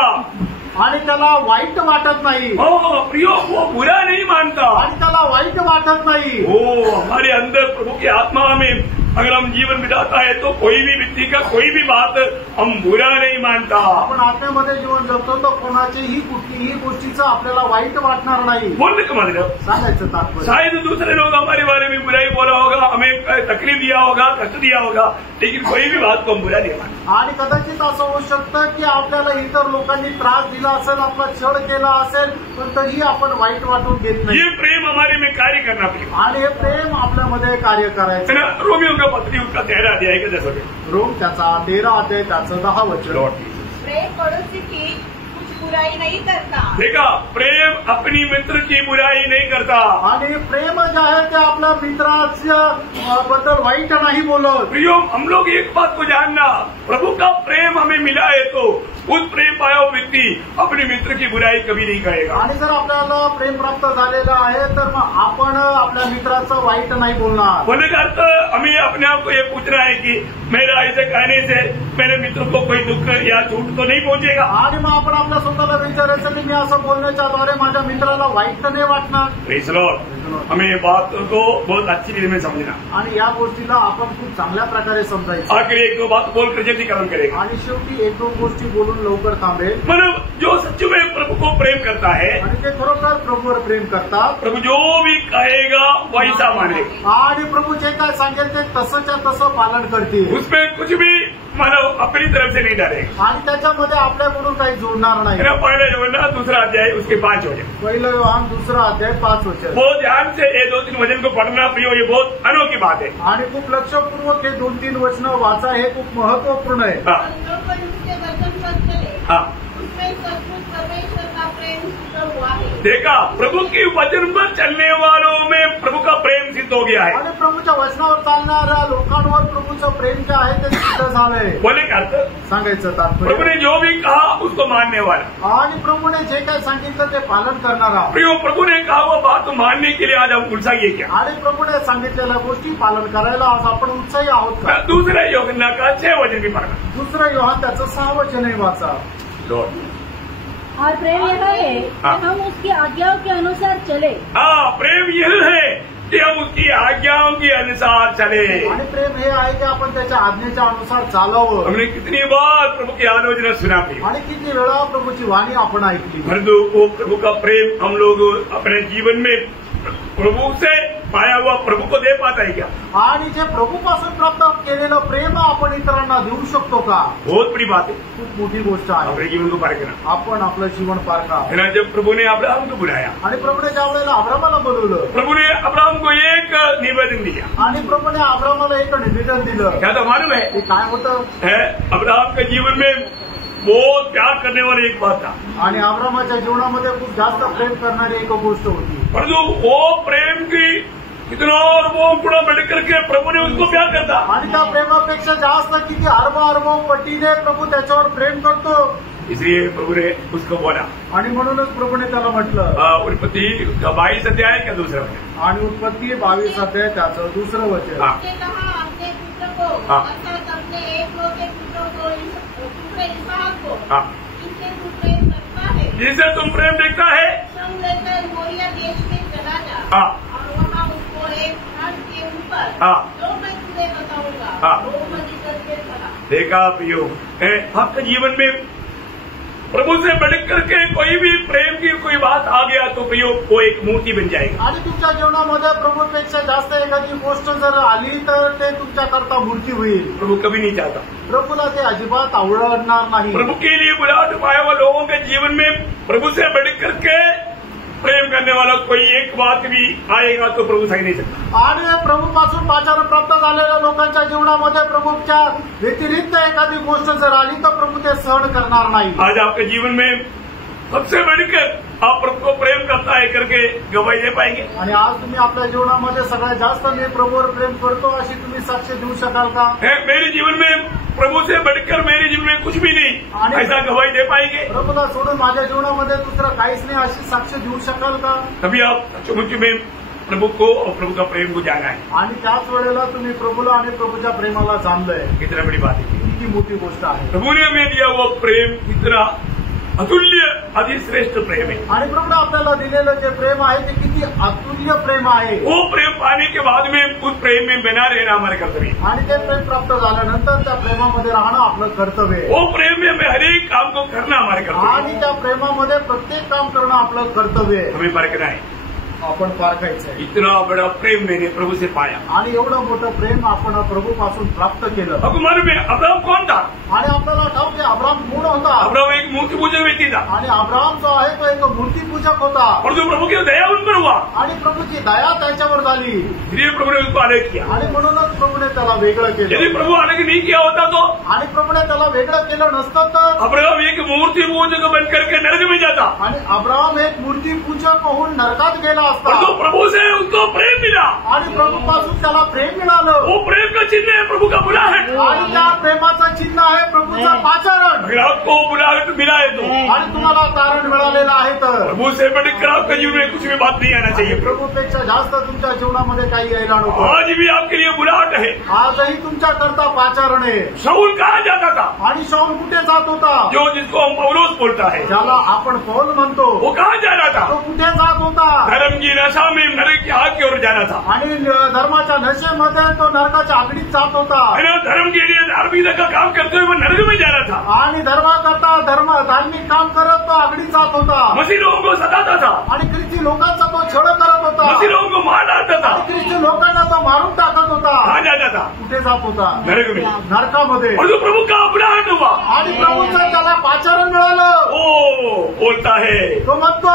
आणि त्याला वाईट वाटत नाही. हो प्रियो, वो बुरा नहीं मानता. आणि त्याला वाईट वाटत नाही. वो हमारे अंदर प्रभु की आत्मा में अगर हम जीवन बिताता है तो कोई भी व्यक्ति का कोई भी बात हम बुरा नहीं मानता. आपण आत्म्यामध्ये जीवन जगतो तर कोणाचीही कुठलीही गोष्टीचं आपल्याला वाईट वाटणार नाही. बोलने का मतलब सांगायचं तात्पर्य, शायद दूसरे लोग हमारे बारे में बुराई बोला होगा, हमें तकलीफ दिया होगा, कष्ट दिया होगा, लेकिन कोई भी बात को हम बुरा नहीं मानता. आणि कदाचित असं होऊ शकतं की आपल्याला इतर लोकांनी त्रास दिला असेल, आपला छळ केला असेल, पण तरीही आपण वाईट वाटून घेत नाही. ये प्रेम हमारे में कार्य करना प्रिय. आणि हे प्रेम आपल्यामध्ये कार्य करायचं. रोमियो का पत्री उसका 13 अध्याय का 10 वचन. रोम त्याचा 13 अध्याय त्याचं 10 वचन. प्रेम पड़ोसी की कुछ बुराई नहीं करता. देखा, प्रेम अपनी मित्र की बुराई नहीं करता. आणि प्रेम जे आहे ते आपल्या मित्राच्या बद्दल वाईट नाही बोलत. प्रियो, हम लोग एक बात को जानना, प्रभु का प्रेम हमें मिला है तो उस प्रेम पाया हुआ व्यक्ति अपने मित्र की बुराई कभी नहीं करेगा. आणि जर आपल्याला प्रेम प्राप्त झालेलं आहे तर मग आपण आपल्या मित्राचं वाईट नाही बोलणार. बोलने का अर्थ हमें अपने आप को ये पूछना है कि मेरा ऐसे कहने से मेरे मित्र को कोई दुख या चोट तो नहीं पहुंचेगा. आणि मग आपण आपल्या स्वतःला विचारायचं की मी असं बोलण्याच्या द्वारे माझ्या मित्राला वाईट तर नाही वाटणार. Praise the Lord. हमें ये बात को बहुत अच्छी रीति में समझना. आणि या गोष्टीला आपण खूप चांगल्या प्रकारे समजायचं. आखिर एक दो बात बोलकर जल्दी कर्म करेगा. आणि शेवटी एक दोन गोष्टी बोलून लवकर थांबेल. मतलब जो सच्चे में प्रभु को प्रेम करता है, आणि ते खरोखर प्रभूवर प्रेम करतात. प्रभु जो भी कहेगा वैसा मानेगा. आणि प्रभू जे काय सांगेल ते तसंच्या तसं पालन करतील. उसमें कुछ भी मतलब अपनी तरफ से नहीं डरेगा. आणि त्याच्यामध्ये आपल्याकडून काही जोडणार नाही. मेरा पहला जो है ना, दूसरा अध्याय उसके 5 वचन. पहिलं योहान 2 अध्याय 5 वचन. बहुत ध्यान से ये 2-3 वचन को पढ़ना प्रियो, ये बहुत अनोखी बात है. आणि खूप लक्षपूर्वक हे 2-3 वचनं वाचा. हे खूप महत्वपूर्ण आहे. हाँ, जो कोई उसके वचन पर चले हाँ. उसमें सचमुच परमेश्वर का प्रेम सिद्ध हुआ है. देखा, प्रभु की वचन पर चलने वालों में प्रभु का प्रेम सिद्ध हो गया है. आणि प्रभूच्या वचनावर चालणाऱ्या लोकांवर प्रभूचं प्रेम जे आहे ते सिद्ध झालंय. बोले का अर्थ, सांगायचं प्रभु तात्पर्य, ने जो भी कहा उसको मानने वाला. आणि प्रभूने जे काय सांगितलं ते पालन करणारा. प्रियो, प्रभु ने कहा वो बात मानने के लिए आज हम उत्साही है क्या? आणि प्रभूने सांगितलेल्या गोष्टी पालन करायला आज आपण उत्साही आहोत का? दूसरा योगना का 6 वचन भी पढ़ना. 2 योहान त्याचं 6 वचनही वाचा. और प्रेम यह है हाँ। कि हम उसकी आज्ञाओं के अनुसार चले. हाँ, प्रेम यह है कि हम उसकी आज्ञाओं के अनुसार चले. आणि प्रेम हे आहे की आपण त्याच्या आज्ञेच्या अनुसार चालावं. हमने कितनी बार प्रभु की आलोचना सुना प्रिय. आणि किती वेळा प्रभूची वाणी आपण ऐकली. परंतु वो प्रभु का प्रेम हम लोग अपने जीवन में प्रभु से पाया हुआ प्रभु को दे पाता है क्या? आणि जे प्रभूपासून प्राप्त केलेलं प्रेम आपण इतरांना देऊ शकतो का? बहुत बड़ी बात है. खूप मोठी गोष्ट आहे. अपने जीवन को पार करना. आपण आपलं जीवन पार का. है ना, जब प्रभु ने अब्राहम को बुलाया, आणि प्रभूने ज्या वेळेला अब्रामाला बोलवलं, प्रभु ने अब्राहम को एक निवेदन दिया. आणि प्रभूने अब्रामाला एक निवेदन दिलं. क्या तो मालूम है? ते काय होतं? अब्राहम के जीवन में बहुत प्यार करने वाली एक बात था. आणि अब्रामाच्या जीवनामध्ये खूप जास्त प्रेम करणारी एक गोष्ट होती. परंतु वो प्रेम की इतना और वो गुणा बढ़ करके प्रभु ने उसको प्यार करता. आणि त्या प्रेमापेक्षा जास्त किती अर्ब पटीने प्रभू त्याच्यावर प्रेम करतो. इसलिए प्रभु ने उसको बोला. आणि म्हणूनच प्रभूने त्याला म्हटलं. उत्पत्ति का 22 अध्याय का दूसरा वचन. आणि उत्पत्ती 22 अध्याय त्याचं 2 वचन. हाँ. उसने कहा अपने पुत्र को हाँ. अर्थात अपने एकलौते पुत्र को इसहाक को हाँ. इनसे तू प्रेम करता है जिसे तुम प्रेम देखता है, संग लेकर मोरिया देश में चला जा. हाँ. और वहाँ उसको एक स्थान के ऊपर हाँ. जो मैं तुझे बताऊंगा हाँ. वो मत करके चला. देखा प्रियो, आपके जीवन में प्रभु से बढ़ करके कोई भी प्रेम की कोई बात आ गया तो प्रियो वो एक मूर्ति बन जाएगा। आणि तुमच्या जीवनामध्ये प्रभूपेक्षा जास्त एखादी गोष्ट जर आली तर ते तुमच्याकरता मूर्ती होईल। प्रभु कभी नहीं चाहता। प्रभूला ते अजिबात आवडणार नाही। प्रभु के लिए बुलाहट पाए हुए लोगों के जीवन में प्रभु से बढ़ करके प्रेम करने वाला कोई एक बात भी आएगा तो प्रभु सही नहीं सकता। आणि प्रभूपासून पाचारण प्राप्त झालेल्या लोकांच्या जीवनामध्ये प्रभूच्या व्यतिरिक्त एखादी गोष्ट जर आली तर प्रभू ते सहन करणार नाही। आज आपके जीवन में सबसे बढ़कर आप प्रभु को प्रेम करता है करके गवाही दे पाएंगे। आणि आज तुम्ही आपल्या जीवनामध्ये सगळ्यात जास्त मी प्रभूवर प्रेम करतो अशी तुम्ही साक्ष देऊ शकाल का? मेरे जीवन में प्रभु से बढ़कर मेरे जीवन में कुछ भी नहीं, ऐसा गवाही दे पाएंगे? प्रभूला सोडून माझ्या जीवनामध्ये दुसरं काहीच नाही अशी साक्ष देऊ शकाल का? तभी आप सचमुच में प्रभु को और प्रभु का प्रेम को जाना है। आणि त्याच वेळेला तुम्ही प्रभूला आणि प्रभूच्या प्रेमाला जाणलंय। कितना बड़ी बात है, किती मोठी गोष्ट आहे। प्रभु ने हमें दिया वो प्रेम कितना अतुल्य अधिश्रेष्ठ प्रेम है। आणि प्रभूने आपल्याला दिलेलं जे प्रेम आहे ते किती अतुल्य प्रेम आहे। वो प्रेम पाने के बाद में उस प्रेम में बना रहना हमारे कर्तव्य है। आणि ते प्रेम प्राप्त झाल्यानंतर त्या प्रेमामध्ये राहणं आपलं कर्तव्य आहे। वो प्रेम में हमें हर एक काम को करना हमारे कर्तव्य है। आणि त्या प्रेमामध्ये प्रत्येक काम करणं आपलं कर्तव्य आहे। हमें परखना है, आपण पारखायचं आहे। इतना बड़ा प्रेम मैंने प्रभु से पाया। आणि एवढं मोठं प्रेम आपण प्रभूपासून प्राप्त केलं। आपको मालूम है अब्राहम कौन था? आणि आपल्याला ठाऊक आहे अब्राहम कोण होता? अब्राहम एक मूर्ति पूजक व्यक्ति था आणि अब्राहम जो आहे तो एक मूर्तीपूजक होता। और जो प्रभु की दया उन पर हुआ, आणि प्रभूची दया त्याच्यावर झाली इसलिए प्रभु ने उसको अलग किया। आणि म्हणूनच प्रभूने त्याला वेगळं यदि केलं। प्रभु अलग नहीं किया होता तो आणि प्रभूने त्याला वेगळं केलं नसतं तर अब्राहम एक मूर्ति पूजक बन करके नरक में जाता। आणि अब्राहम एक मूर्तीपूजक होऊन नरकात गेला और असता। जो प्रभु से उसको प्रेम मिला, आणि प्रभूपासून त्याला प्रेम मिळालं। वो प्रेम का चिन्ह है प्रभु का बुलाहट। आणि त्या प्रेमाचं चिन्ह आहे प्रभूचं पाचारण। अगर आपको बुलाहट मिला है तो आणि तुम्हाला तारण मिळालेलं आहे तर प्रभु से बढ़कर आपके जीवन में कुछ भी बात नहीं आना चाहिए। प्रभूपेक्षा जास्त तुमच्या जीवनामध्ये काही यायला नको। आज भी आपके लिए बुलाहट है। आजही तुमच्याकरता पाचारण आहे। शाऊल कहाँ जाता था? आणि शाऊल कुठे जात होता? जो जिसको हम पौलुस बोलता है, ज्याला आपण पौल म्हणतो वो कहाँ जा रहा था? तो कुठे जात होता? धर्म की नशा में नरक की आग की ओर जाना था। आणि धर्माच्या नशेमध्ये तो नरकाच्या आगडीत जात होता। है ना? धर्म के लिए धार्मिकता का काम करते हुए वो नरक में जा रहा था। आणि धर्माकरता धार्मिक काम करत तो आगडीत जात होता। मसीह लोगों को सताता था, आणि ख्रिस्ती लोकांचा तो छळ करत होता। मसीह लोगों को मार डालता था। आणि ख्रिस्ती लोकांना तो मारून टाकत होता। कहाँ जाता था? कुठे जात होता? नरक में। नरकामध्ये। और जो प्रभु का बुलाहट हुआ, आणि प्रभूचं त्याला पाचारण मिळालं। ओ बोलता है तो म्हणतो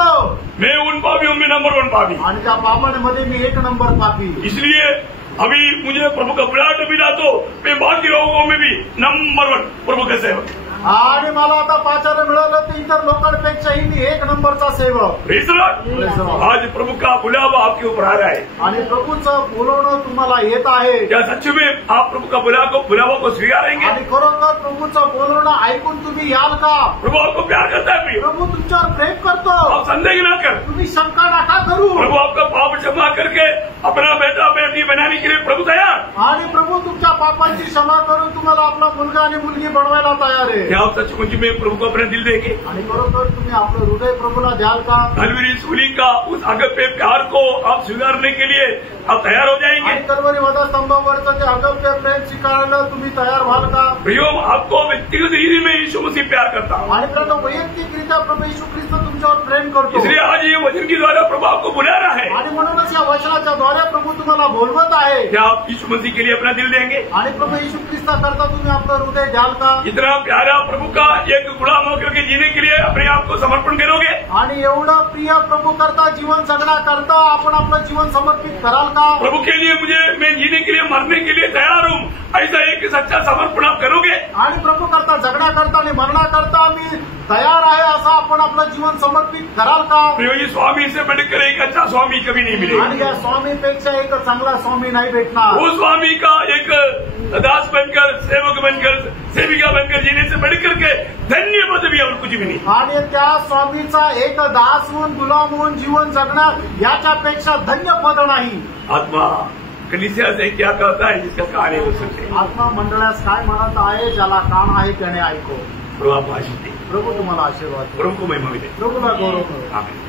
मैं उन पापियों में नंबर 1 पापी। आणि त्या पापांमध्ये मी 1 नंबर पापी। इसलिए अभी मुझे प्रभु का बुलाहट मिला तो मैं बाकी लोगों में भी नंबर 1 प्रभु के सेवक। आणि मला आता पाचारण मिळालं तर इतर लोकांपेक्षाही मी 1 नंबरचा सेवक। Praise the Lord। आज प्रभु का बुलावा आपके ऊपर आ रहा है। आणि प्रभूचं बोलवणं तुम्हाला येत आहे। क्या सच में आप प्रभु का बुलावा को स्वीकारेंगे? आणि खरोखर प्रभूचं बोलवणं ऐकून तुम्ही याल का? प्रभु आपको प्यार करता है प्रिय। प्रभू तुमच्यावर प्रेम करतो। आप संदेह न कर। तुम्ही शंका नका करू। प्रभु आपका पाप क्षमा करके अपना बेटा बेटी बनाने के लिए प्रभु तैयार। आणि प्रभू तुमच्या पापांची क्षमा करून तुम्हाला आपला मुलगा आणि मुलगी बनवायला तयार आहे। क्या आप सचमुच में प्रभु को अपना दिल देंगे? आणि खरोखर तुम्ही आपलं हृदय प्रभूला द्याल का? कलवरी सूली का उस अगप्य प्यार को आप स्वीकारने के लिए आप तैयार हो जाएंगे? आणि कल्वरी वधस्तंभावरचं ते अगप्य प्रेम स्वीकारायला तुम्ही तयार व्हाल का? प्रियो आपको व्यक्तिगत रीति में यीशु मसीह प्यार करता हूँ। आणि प्रभू वैयक्तिकरित्या प्रभू येशू ख्रिस्त तुमच्यावर प्रेम करतो। इसलिए आज ये वचन के द्वारा प्रभु आपको बुला रहा है। आणि म्हणूनच या वचनाच्या द्वारे प्रभू तुम्हाला बोलवत आहे। क्या आप यीशु मसीह के लिए अपना दिल देंगे? आणि प्रभू येशू ख्रिस्ता करता तुम्ही आपलं हृदय द्याल का? इतना प्यारा प्रभु का एक गुलाम होकर के जीने के लिए अपने आप को समर्पण करोगे? आणि एवढं प्रिय प्रभु करता जीवन जगण्याकरता आपण आपलं जीवन समर्पित कराल का? प्रभु के लिए मैं जीने के लिए मरने के लिए तैयार हूँ, ऐसा एक सच्चा समर्पण आप करोगे? आणि प्रभू करता जगण्याकरता आणि मरणाकरता मी तयार आहे असं आपण आपलं जीवन समर्पित कराल का? प्रियो जी स्वामी से बढ़कर एक अच्छा स्वामी कभी नहीं आणि मिलेगा। या स्वामीपेक्षा एक चांगला स्वामी नाही भेटणार। वो स्वामी का एक दास बनकर सेवक बनकर सेविका बनकर जीने से बढ़कर के धन्य पद भी और कुछ भी नहीं। आणि त्या स्वामीचा एक दास होऊन गुलाम होऊन जीवन जगणार याच्यापेक्षा धन्य पद नाही। आत्मा कलिसिया से क्या कहता है जिसका कान है वो सुने। आत्मा मंडळास काय म्हणत आहे? ज्याला कान आहे त्याने ऐको। प्रभु आपको आशीष दे। प्रभु तुम्हाला आशीर्वाद दे। प्रभु को महिमा मिले। प्रभूला गौरव करो। आमीन।